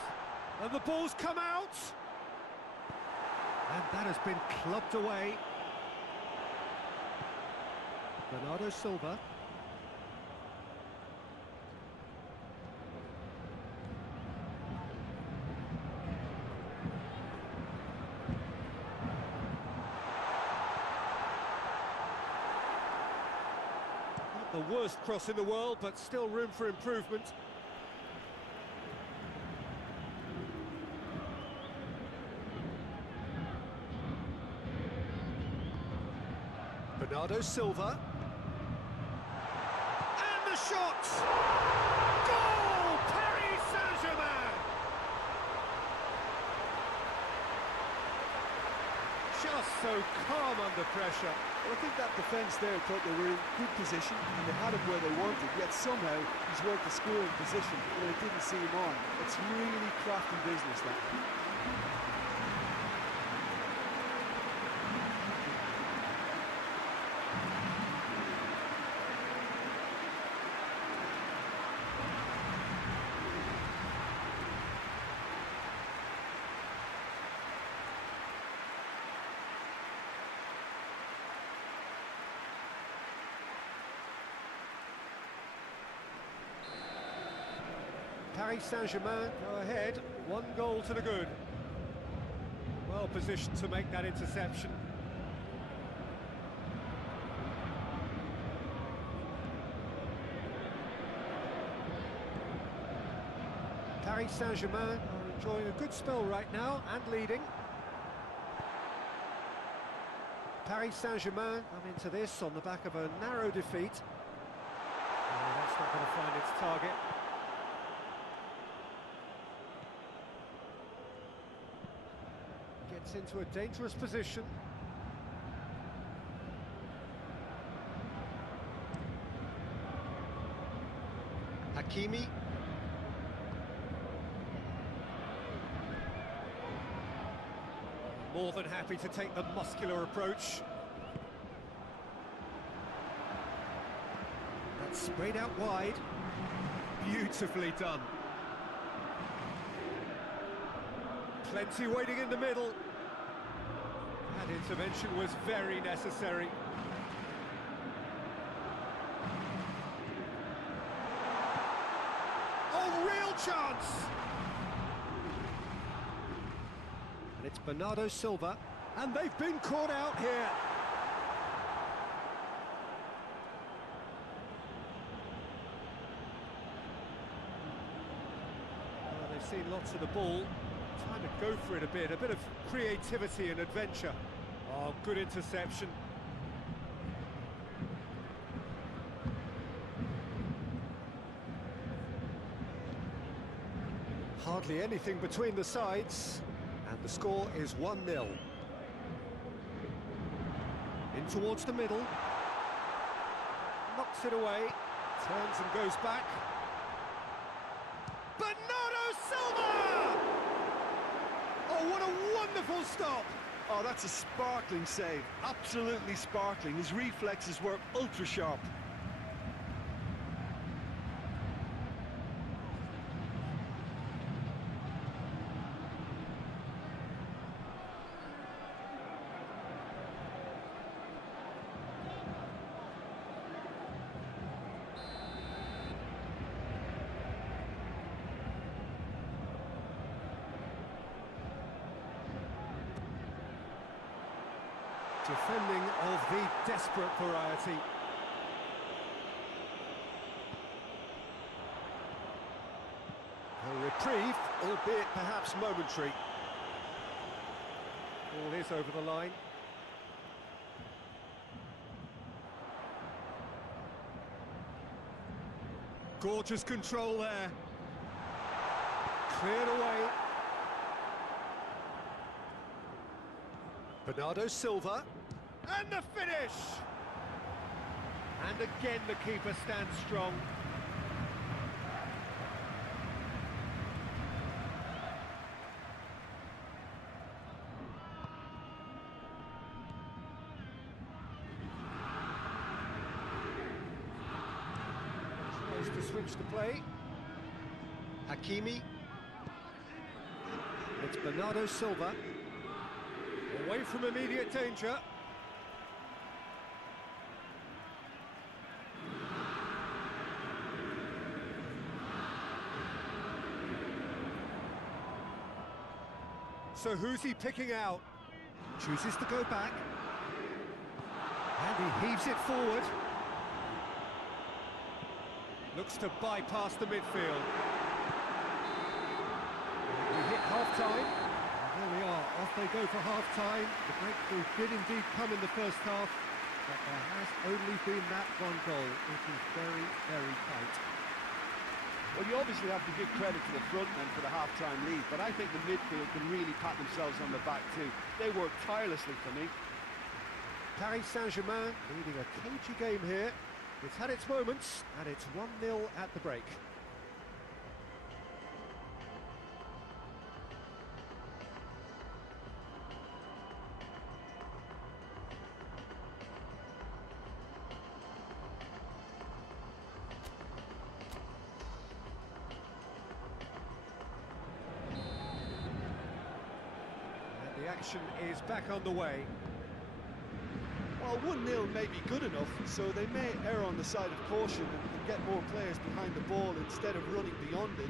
And the ball's come out! And that has been clubbed away. Bernardo Silva. The worst cross in the world, but still room for improvement. Bernardo Silva. And the shot! Goal! Paris Saint-Germain! Just so calm under pressure. Well, I think that defence there thought they were in good position and they had him where they wanted, yet somehow he's worked the scoring position and they didn't see him on. It's really crafty business, that. Paris Saint-Germain go ahead, 1 goal to the good. Well positioned to make that interception. Paris Saint-Germain are enjoying a good spell right now and leading. Paris Saint-Germain come into this on the back of a narrow defeat. Oh, that's not going to find its target. Gets into a dangerous position. Hakimi. More than happy to take the muscular approach. That's sprayed out wide. Beautifully done. Plenty waiting in the middle. That intervention was very necessary. Oh, real chance! And it's Bernardo Silva. And they've been caught out here. Well, they've seen lots of the ball. Time to go for it a bit of creativity and adventure. Oh, good interception. Hardly anything between the sides, and the score is 1-0. In towards the middle. Knocks it away, turns and goes back. Bernardo Silva! Oh, what a wonderful stop! Oh, that's a sparkling save. Absolutely sparkling. His reflexes were ultra sharp. Defending of the desperate variety. A reprieve, albeit perhaps momentary. Ball is over the line. Gorgeous control there. Cleared away. Bernardo Silva. And the finish! And again the keeper stands strong. To switch the play. Hakimi. It's Bernardo Silva. Away from immediate danger. So who's he picking out? Chooses to go back. And he heaves it forward. Looks to bypass the midfield. We hit half-time. There we are, off they go for half-time. The breakthrough did indeed come in the first half, but there has only been that one goal. It is very, very tight. Well, you obviously have to give credit to the front men for the half-time lead, but I think the midfield can really pat themselves on the back too. They worked tirelessly for me. Paris Saint-Germain leading a cagey game here. It's had its moments, and it's 1-0 at the break. And the action is back on the way. Well, 1-0 may be good enough, so they may err on the side of caution and get more players behind the ball instead of running beyond it.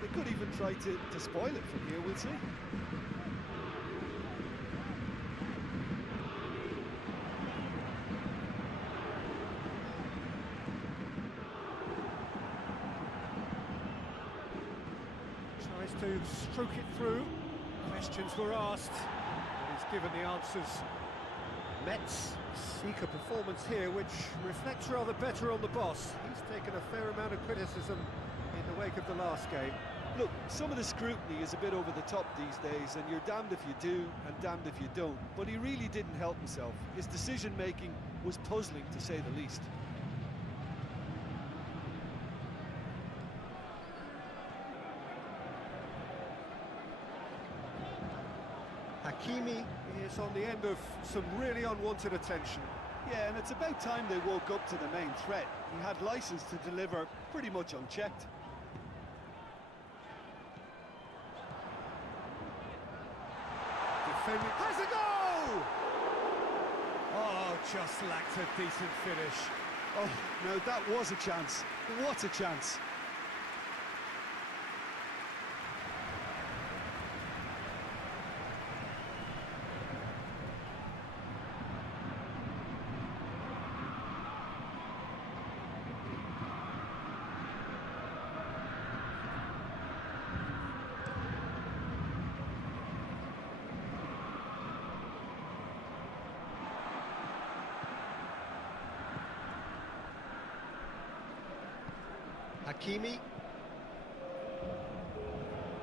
They could even try to spoil it from here, we'll see. Tries to stroke it through. Questions were asked, and he's given the answers. Mets seek a performance here which reflects rather better on the boss. He's taken a fair amount of criticism in the wake of the last game. Look, some of the scrutiny is a bit over the top these days, and you're damned if you do and damned if you don't. But he really didn't help himself. His decision-making was puzzling, to say the least. Hakimi is on the end of some really unwanted attention. Yeah, and it's about time they woke up to the main threat. He had license to deliver pretty much unchecked. Defending has a goal! Oh, just lacked a decent finish. Oh, no, that was a chance. What a chance. Hakimi.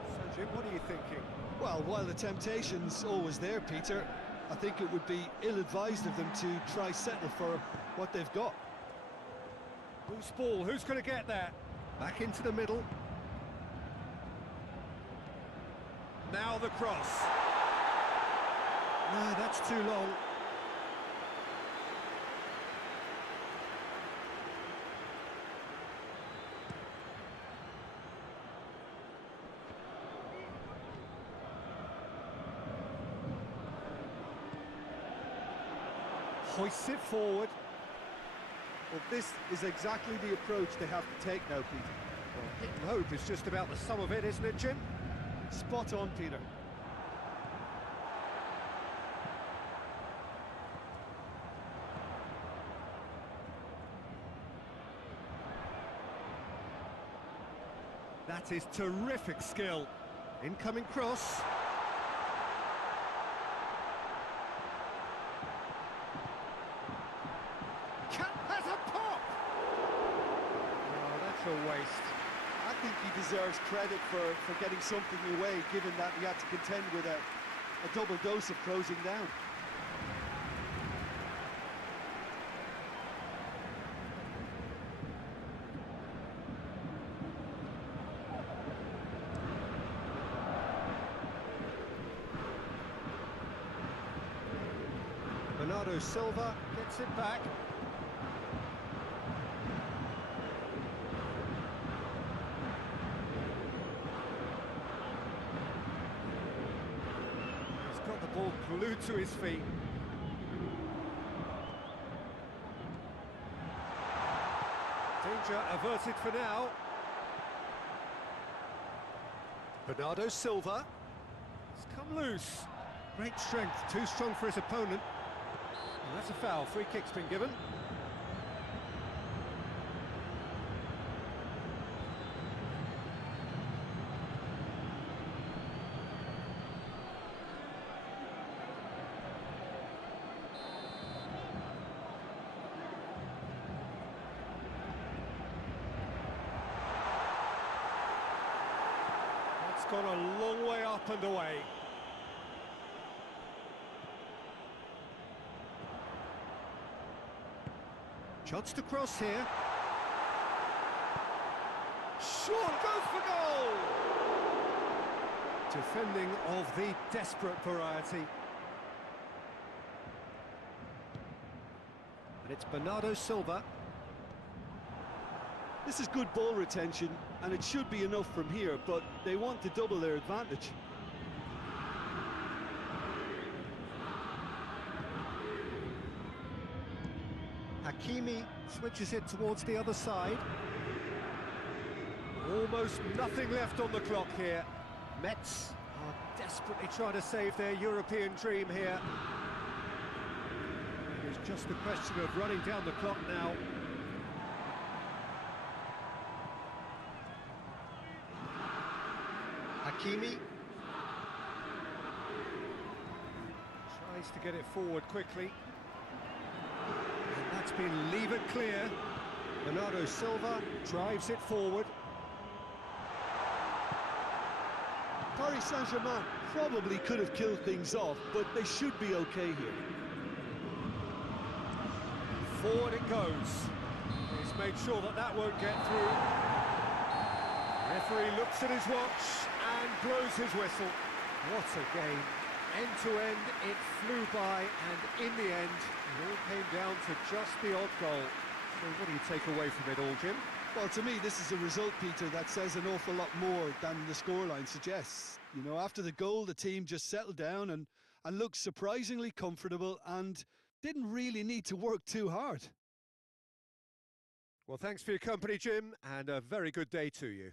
So, Jim, what are you thinking? Well, while the temptation's always there, Peter, I think it would be ill-advised of them to try settle for what they've got. Loose ball, who's going to get that? Back into the middle. Now the cross. No, that's too long. Hoists it forward. Well, this is exactly the approach they have to take now, Peter. Well, hit and hope is just about the sum of it, isn't it, Jim? Spot on, Peter. That is terrific skill. Incoming cross. Has a pop! Oh, that's a waste. I think he deserves credit for getting something away, given that he had to contend with a double dose of closing down. Bernardo Silva gets it back. He's got the ball glued to his feet. Danger averted for now. Bernardo Silva. It's come loose. Great strength, too strong for his opponent. And that's a foul. Free kick's been given. That's gone a long way up and away. Chance to cross here. Short goes for goal! Defending of the desperate variety. And it's Bernardo Silva. This is good ball retention, and it should be enough from here, but they want to double their advantage. Hakimi switches it towards the other side. Almost nothing left on the clock here. Mets are desperately trying to save their European dream here. It's just a question of running down the clock now. Hakimi tries to get it forward quickly. And that's been levered clear. Bernardo Silva drives it forward. Paris Saint-Germain probably could have killed things off, but they should be okay here. Forward it goes. He's made sure that that won't get through. Referee looks at his watch and blows his whistle. What a game. End to end, it flew by, and in the end, it all came down to just the odd goal. So what do you take away from it all, Jim? Well, to me, this is a result, Peter, that says an awful lot more than the scoreline suggests. You know, after the goal, the team just settled down and looked surprisingly comfortable and didn't really need to work too hard. Well, thanks for your company, Jim, and a very good day to you.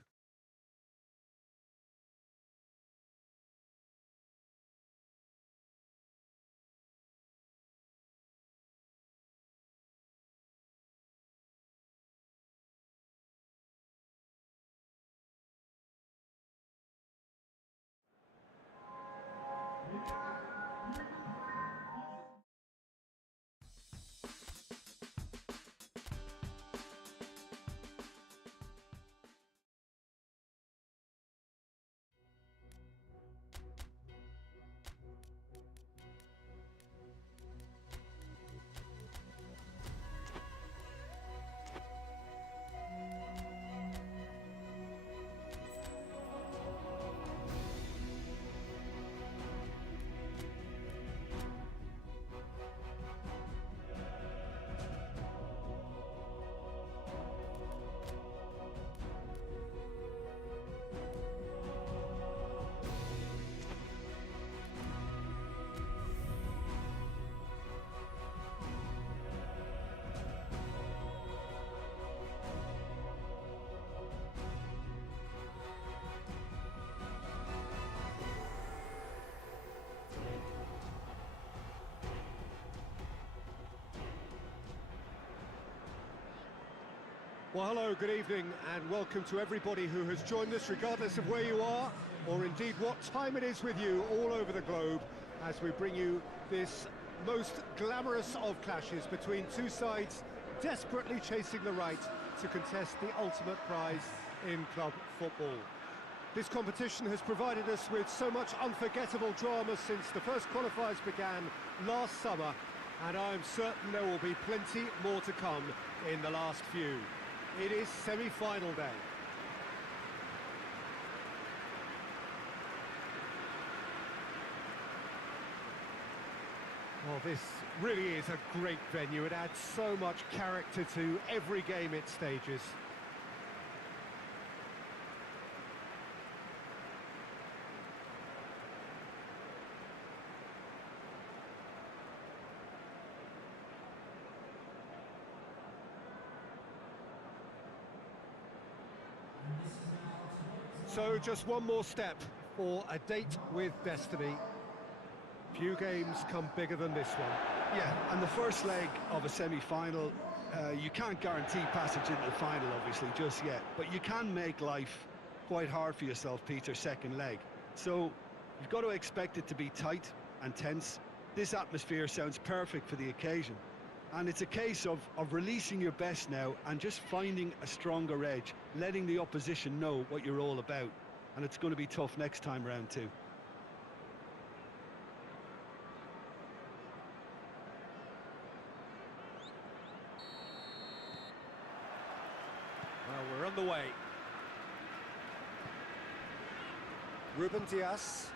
Well, hello, good evening, and welcome to everybody who has joined us, regardless of where you are, or indeed what time it is with you all over the globe, as we bring you this most glamorous of clashes between two sides desperately chasing the right to contest the ultimate prize in club football. This competition has provided us with so much unforgettable drama since the first qualifiers began last summer, and I'm certain there will be plenty more to come in the last few. It is semi-final day. Well, this really is a great venue. It adds so much character to every game it stages. So just one more step for a date with destiny. Few games come bigger than this one. Yeah, and the first leg of a semi-final, you can't guarantee passage into the final, obviously, just yet. But you can make life quite hard for yourself, Peter, second leg. So you've got to expect it to be tight and tense. This atmosphere sounds perfect for the occasion. And it's a case of releasing your best now and just finding a stronger edge, letting the opposition know what you're all about. And it's going to be tough next time round too. Well, we're on the way. Ruben Dias.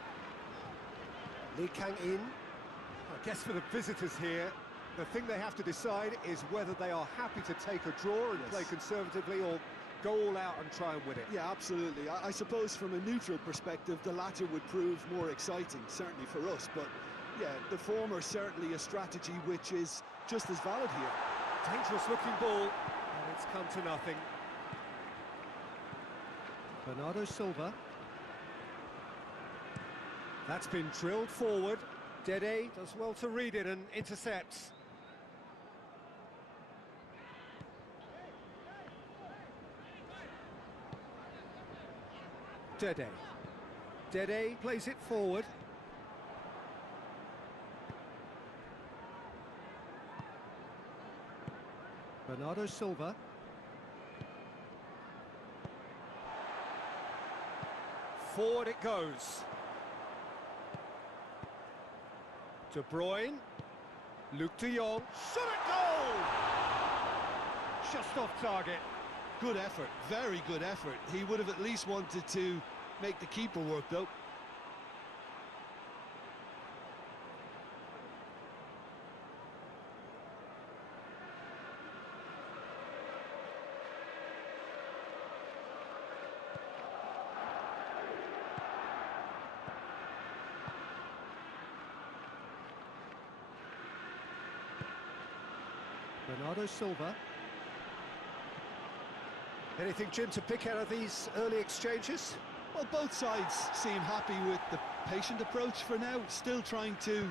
Lee Kang-in. I guess for the visitors here, the thing they have to decide is whether they are happy to take a draw and play conservatively or go all out and try and win it. Yeah, absolutely. I suppose from a neutral perspective, the latter would prove more exciting, certainly for us. But yeah, the former certainly a strategy which is just as valid here. Dangerous looking ball, and it's come to nothing. Bernardo Silva. That's been drilled forward. Dede does well to read it and intercepts. Dede. Dede plays it forward. Bernardo Silva. Forward it goes. De Bruyne. Luke de Jong. Shot at goal! Just off target. Good effort, very good effort. He would have at least wanted to make the keeper work, though. Bernardo Silva. Anything, Jim, to pick out of these early exchanges? Well, both sides seem happy with the patient approach for now, still trying to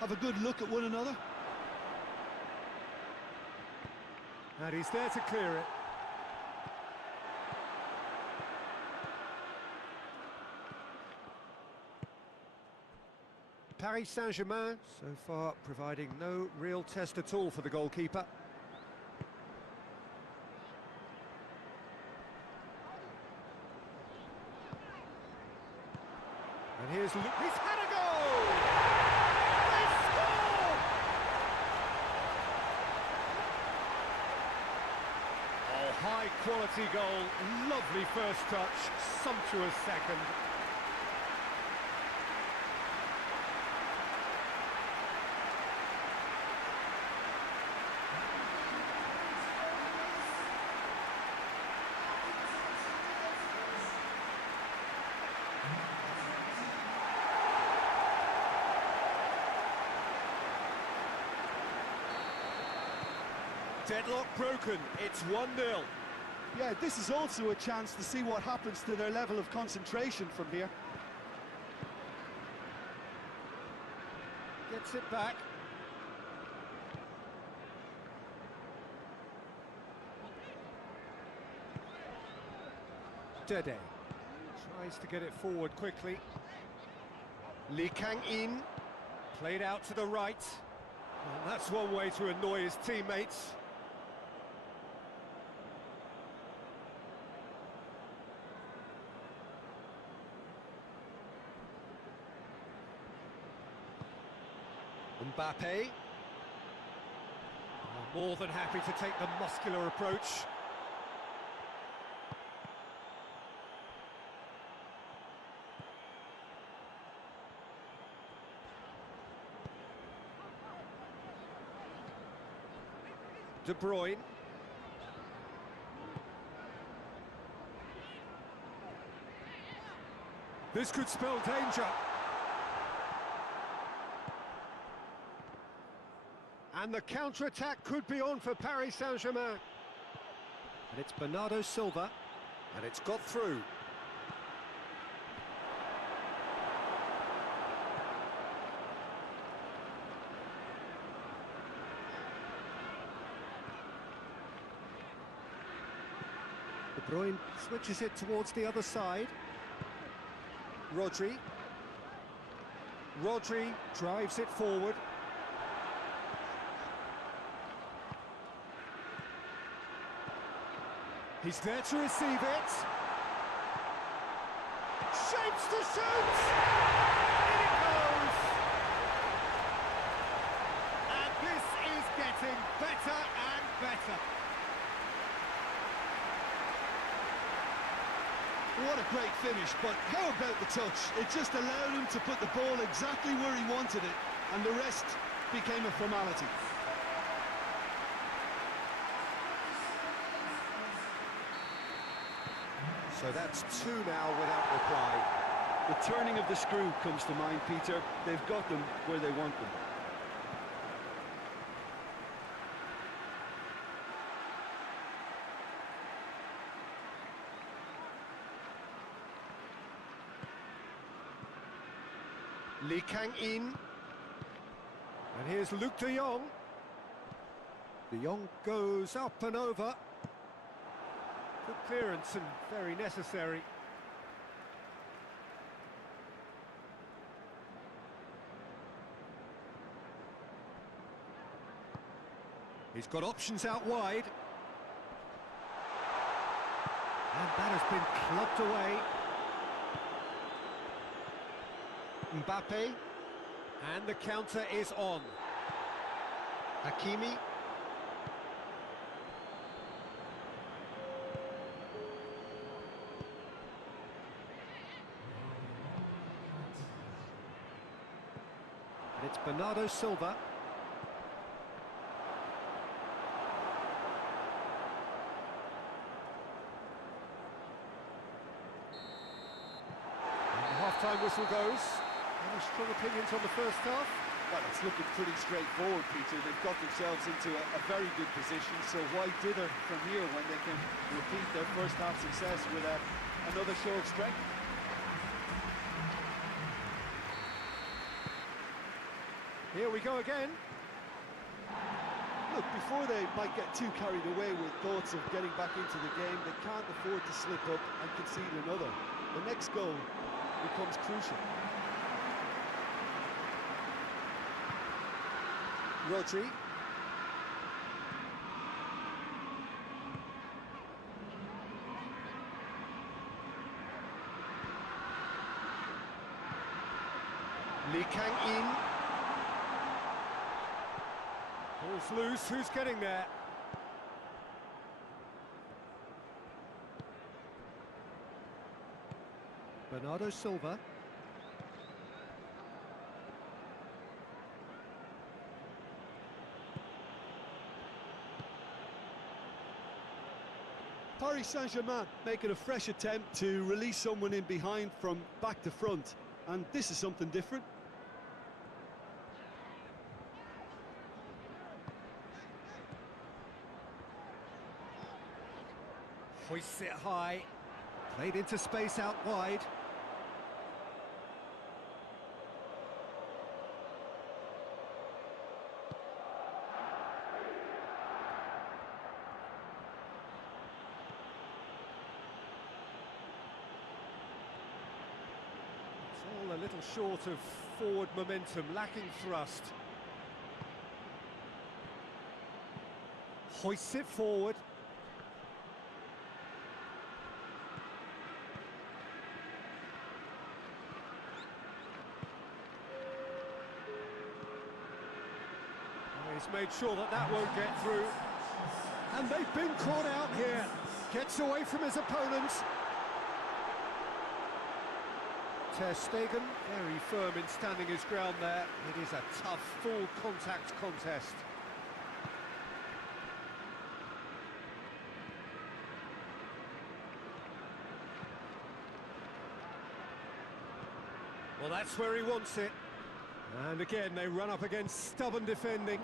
have a good look at one another. And he's there to clear it. Paris Saint-Germain, so far providing no real test at all for the goalkeeper. And here's Luke. He's had a goal! They score! Oh, high quality goal, lovely first touch, sumptuous second. Deadlock broken, it's 1-0. Yeah, this is also a chance to see what happens to their level of concentration from here. Gets it back. Dede tries to get it forward quickly. Lee Kang-in played out to the right. And that's one way to annoy his teammates. Mbappe. More than happy to take the muscular approach. De Bruyne. This could spell danger. And the counter-attack could be on for Paris Saint-Germain. And it's Bernardo Silva, and it's got through. De Bruyne switches it towards the other side. Rodri. Rodri drives it forward. He's there to receive it. Shapes to shoot! In it goes! And this is getting better and better. What a great finish, but how about the touch? It just allowed him to put the ball exactly where he wanted it, and the rest became a formality. So that's two now without reply. The turning of the screw comes to mind, Peter. They've got them where they want them. Lee Kang-in. And here's Luke de Jong. De Jong goes up and over. Good clearance and very necessary. He's got options out wide. And that has been clubbed away. Mbappe. And the counter is on. Hakimi. And it's Bernardo Silva. And the half-time whistle goes. Any strong opinions on the first half? Well, it's looking pretty straightforward, Peter. They've got themselves into a very good position, so why dither from here when they can repeat their first half success with another show of strength? Here we go again. Look, before they might get too carried away with thoughts of getting back into the game, they can't afford to slip up and concede another. The next goal becomes crucial. Rodri. Lee Kang-in. Ball's loose, who's getting there? Bernardo Silva. Paris Saint-Germain making a fresh attempt to release someone in behind from back to front, and this is something different. Hoists it high, played into space out wide. a little short of forward momentum, lacking thrust. Hoists it forward. He's made sure that that won't get through. And they've been caught out here. Gets away from his opponents. Ter Stegen, very firm in standing his ground there. It is a tough, full contact contest. Well, that's where he wants it. And again, they run up against stubborn defending.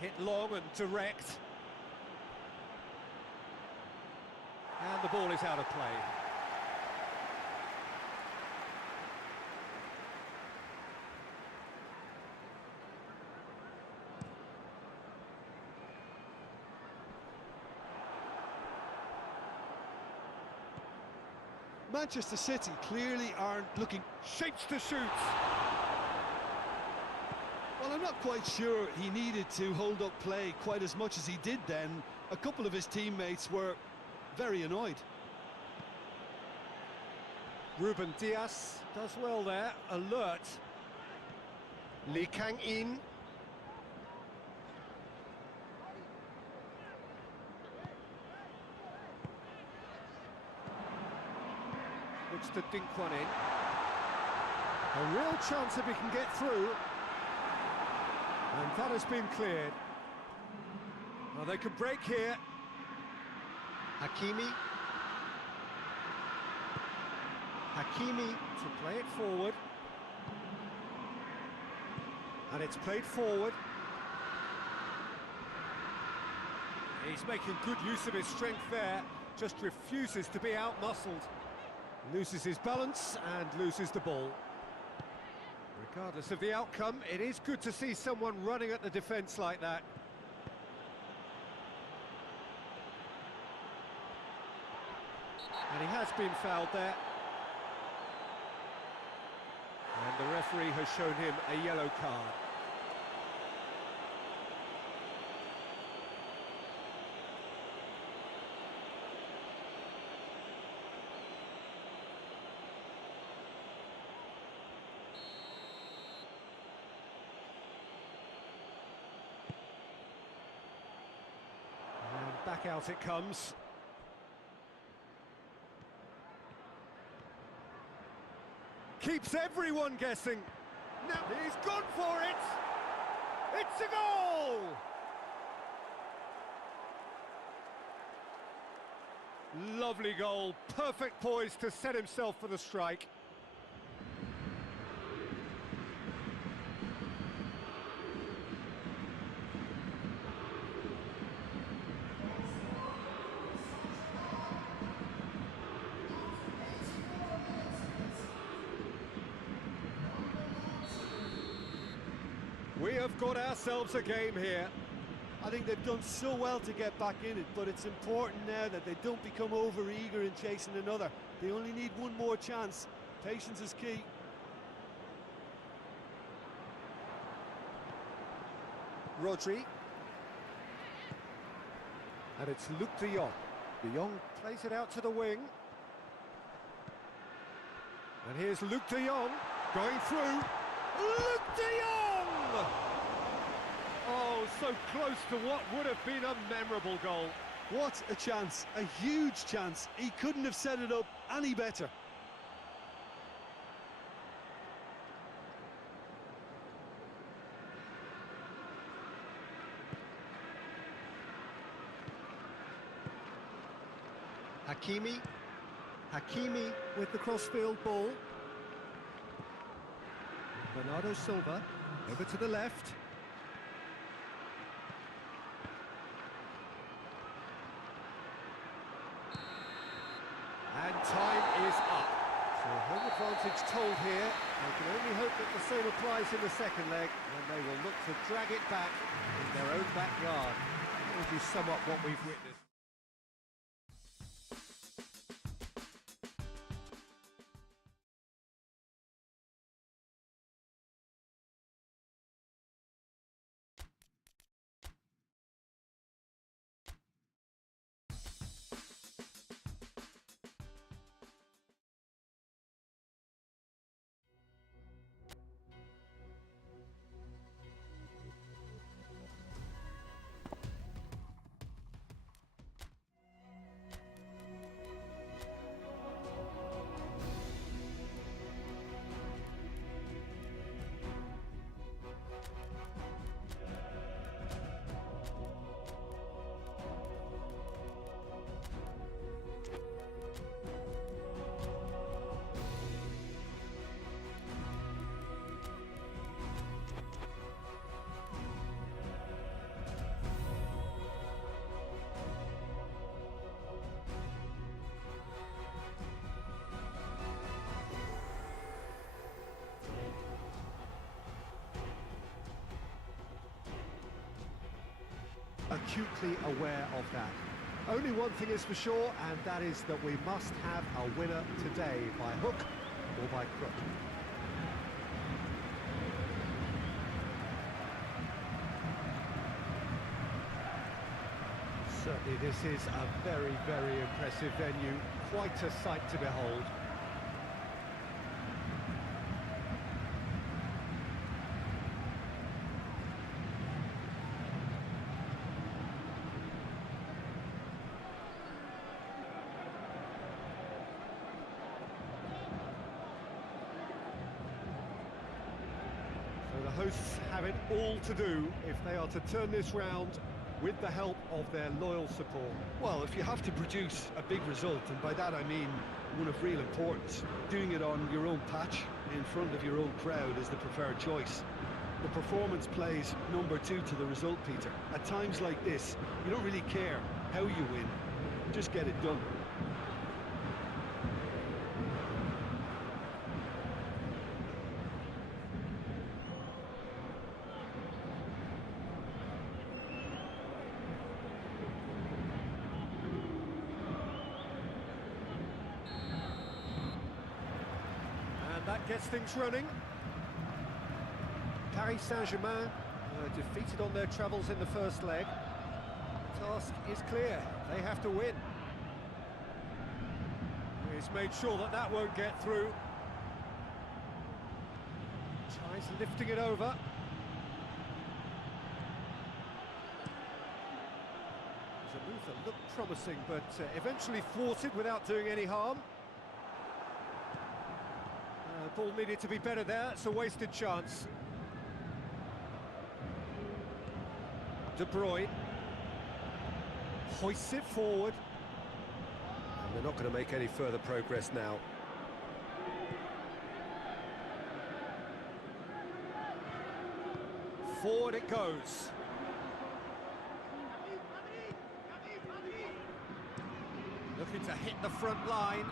Hit long and direct. And the ball is out of play. Manchester City clearly aren't looking... Shapes to shoot. Well, I'm not quite sure he needed to hold up play quite as much as he did then. A couple of his teammates were very annoyed. Ruben Dias does well there, alert. Lee Kang-in. Looks to dink one in. A real chance if he can get through. And that has been cleared. Well, they could break here. Hakimi. Hakimi to play it forward. And it's played forward. He's making good use of his strength there. Just refuses to be out-muscled. Loses his balance and loses the ball. Regardless of the outcome, it is good to see someone running at the defence like that. And he has been fouled there. And the referee has shown him a yellow card. Back out it comes. Keeps everyone guessing. Now he's gone for it. It's a goal! Lovely goal. Perfect poise to set himself for the strike. We have got ourselves a game here. I think they've done so well to get back in it, but it's important now that they don't become over-eager in chasing another. They only need one more chance. Patience is key. Rodri. And it's Luc de Jong. De Jong plays it out to the wing. And here's Luc de Jong going through. Luc de Jong! Oh, so close to what would have been a memorable goal. What a chance, a huge chance. He couldn't have set it up any better. Hakimi. Hakimi with the crossfield ball. Bernardo Silva over to the left. And time is up. So home advantage told here. They can only hope that the same applies in the second leg, when they will look to drag it back in their own backyard. How would you sum up what we've witnessed? Acutely aware of that. Only one thing is for sure, and that is that we must have a winner today, by hook or by crook. Certainly this is a very, very impressive venue, quite a sight to behold. The hosts have it all to do if they are to turn this round with the help of their loyal support. Well, if you have to produce a big result, and by that I mean one of real importance, doing it on your own patch, in front of your own crowd, is the preferred choice. The performance plays number two to the result, Peter. At times like this, you don't really care how you win, just get it done. That gets things running. Paris Saint-Germain defeated on their travels in the first leg. The task is clear, they have to win. He's made sure that that won't get through. Tries lifting it over. It was a move that looked promising, but eventually thwarted without doing any harm. Ball needed to be better there, it's a wasted chance. De Bruyne hoists it forward. And they're not going to make any further progress now. Forward it goes. Looking to hit the front line.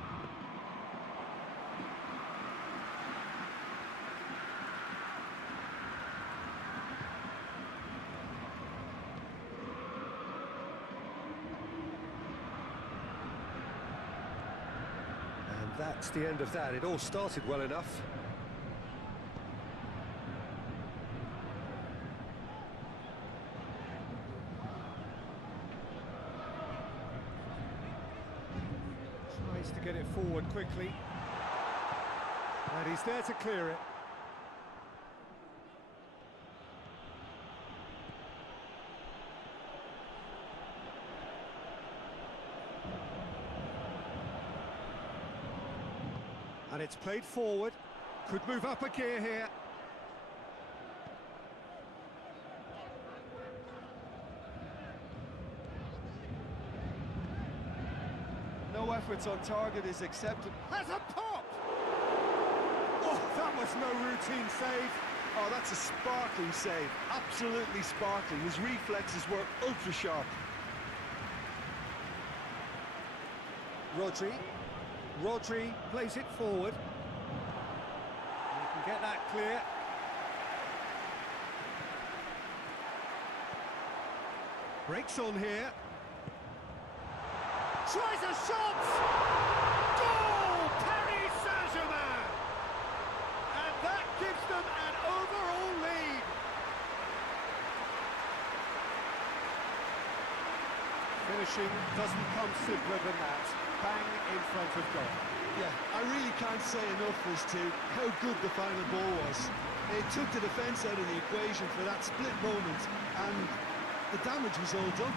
That's the end of that. It all started well enough. Tries to get it forward quickly. And he's there to clear it. And it's played forward. Could move up a gear here. No efforts on target is accepted. Has a pop! Oh, that was no routine save. Oh, that's a sparkling save. Absolutely sparkling. His reflexes were ultra sharp. Rodri. Rodri plays it forward. He can get that clear. Breaks on here. Tries a shot! Goal! Paris Saint-Germain! And that gives them an overall lead. Finishing doesn't come simpler than that. Bang in front of goal. Yeah, I really can't say enough as to how good the final ball was. It took the defence out of the equation for that split moment, and the damage was all done.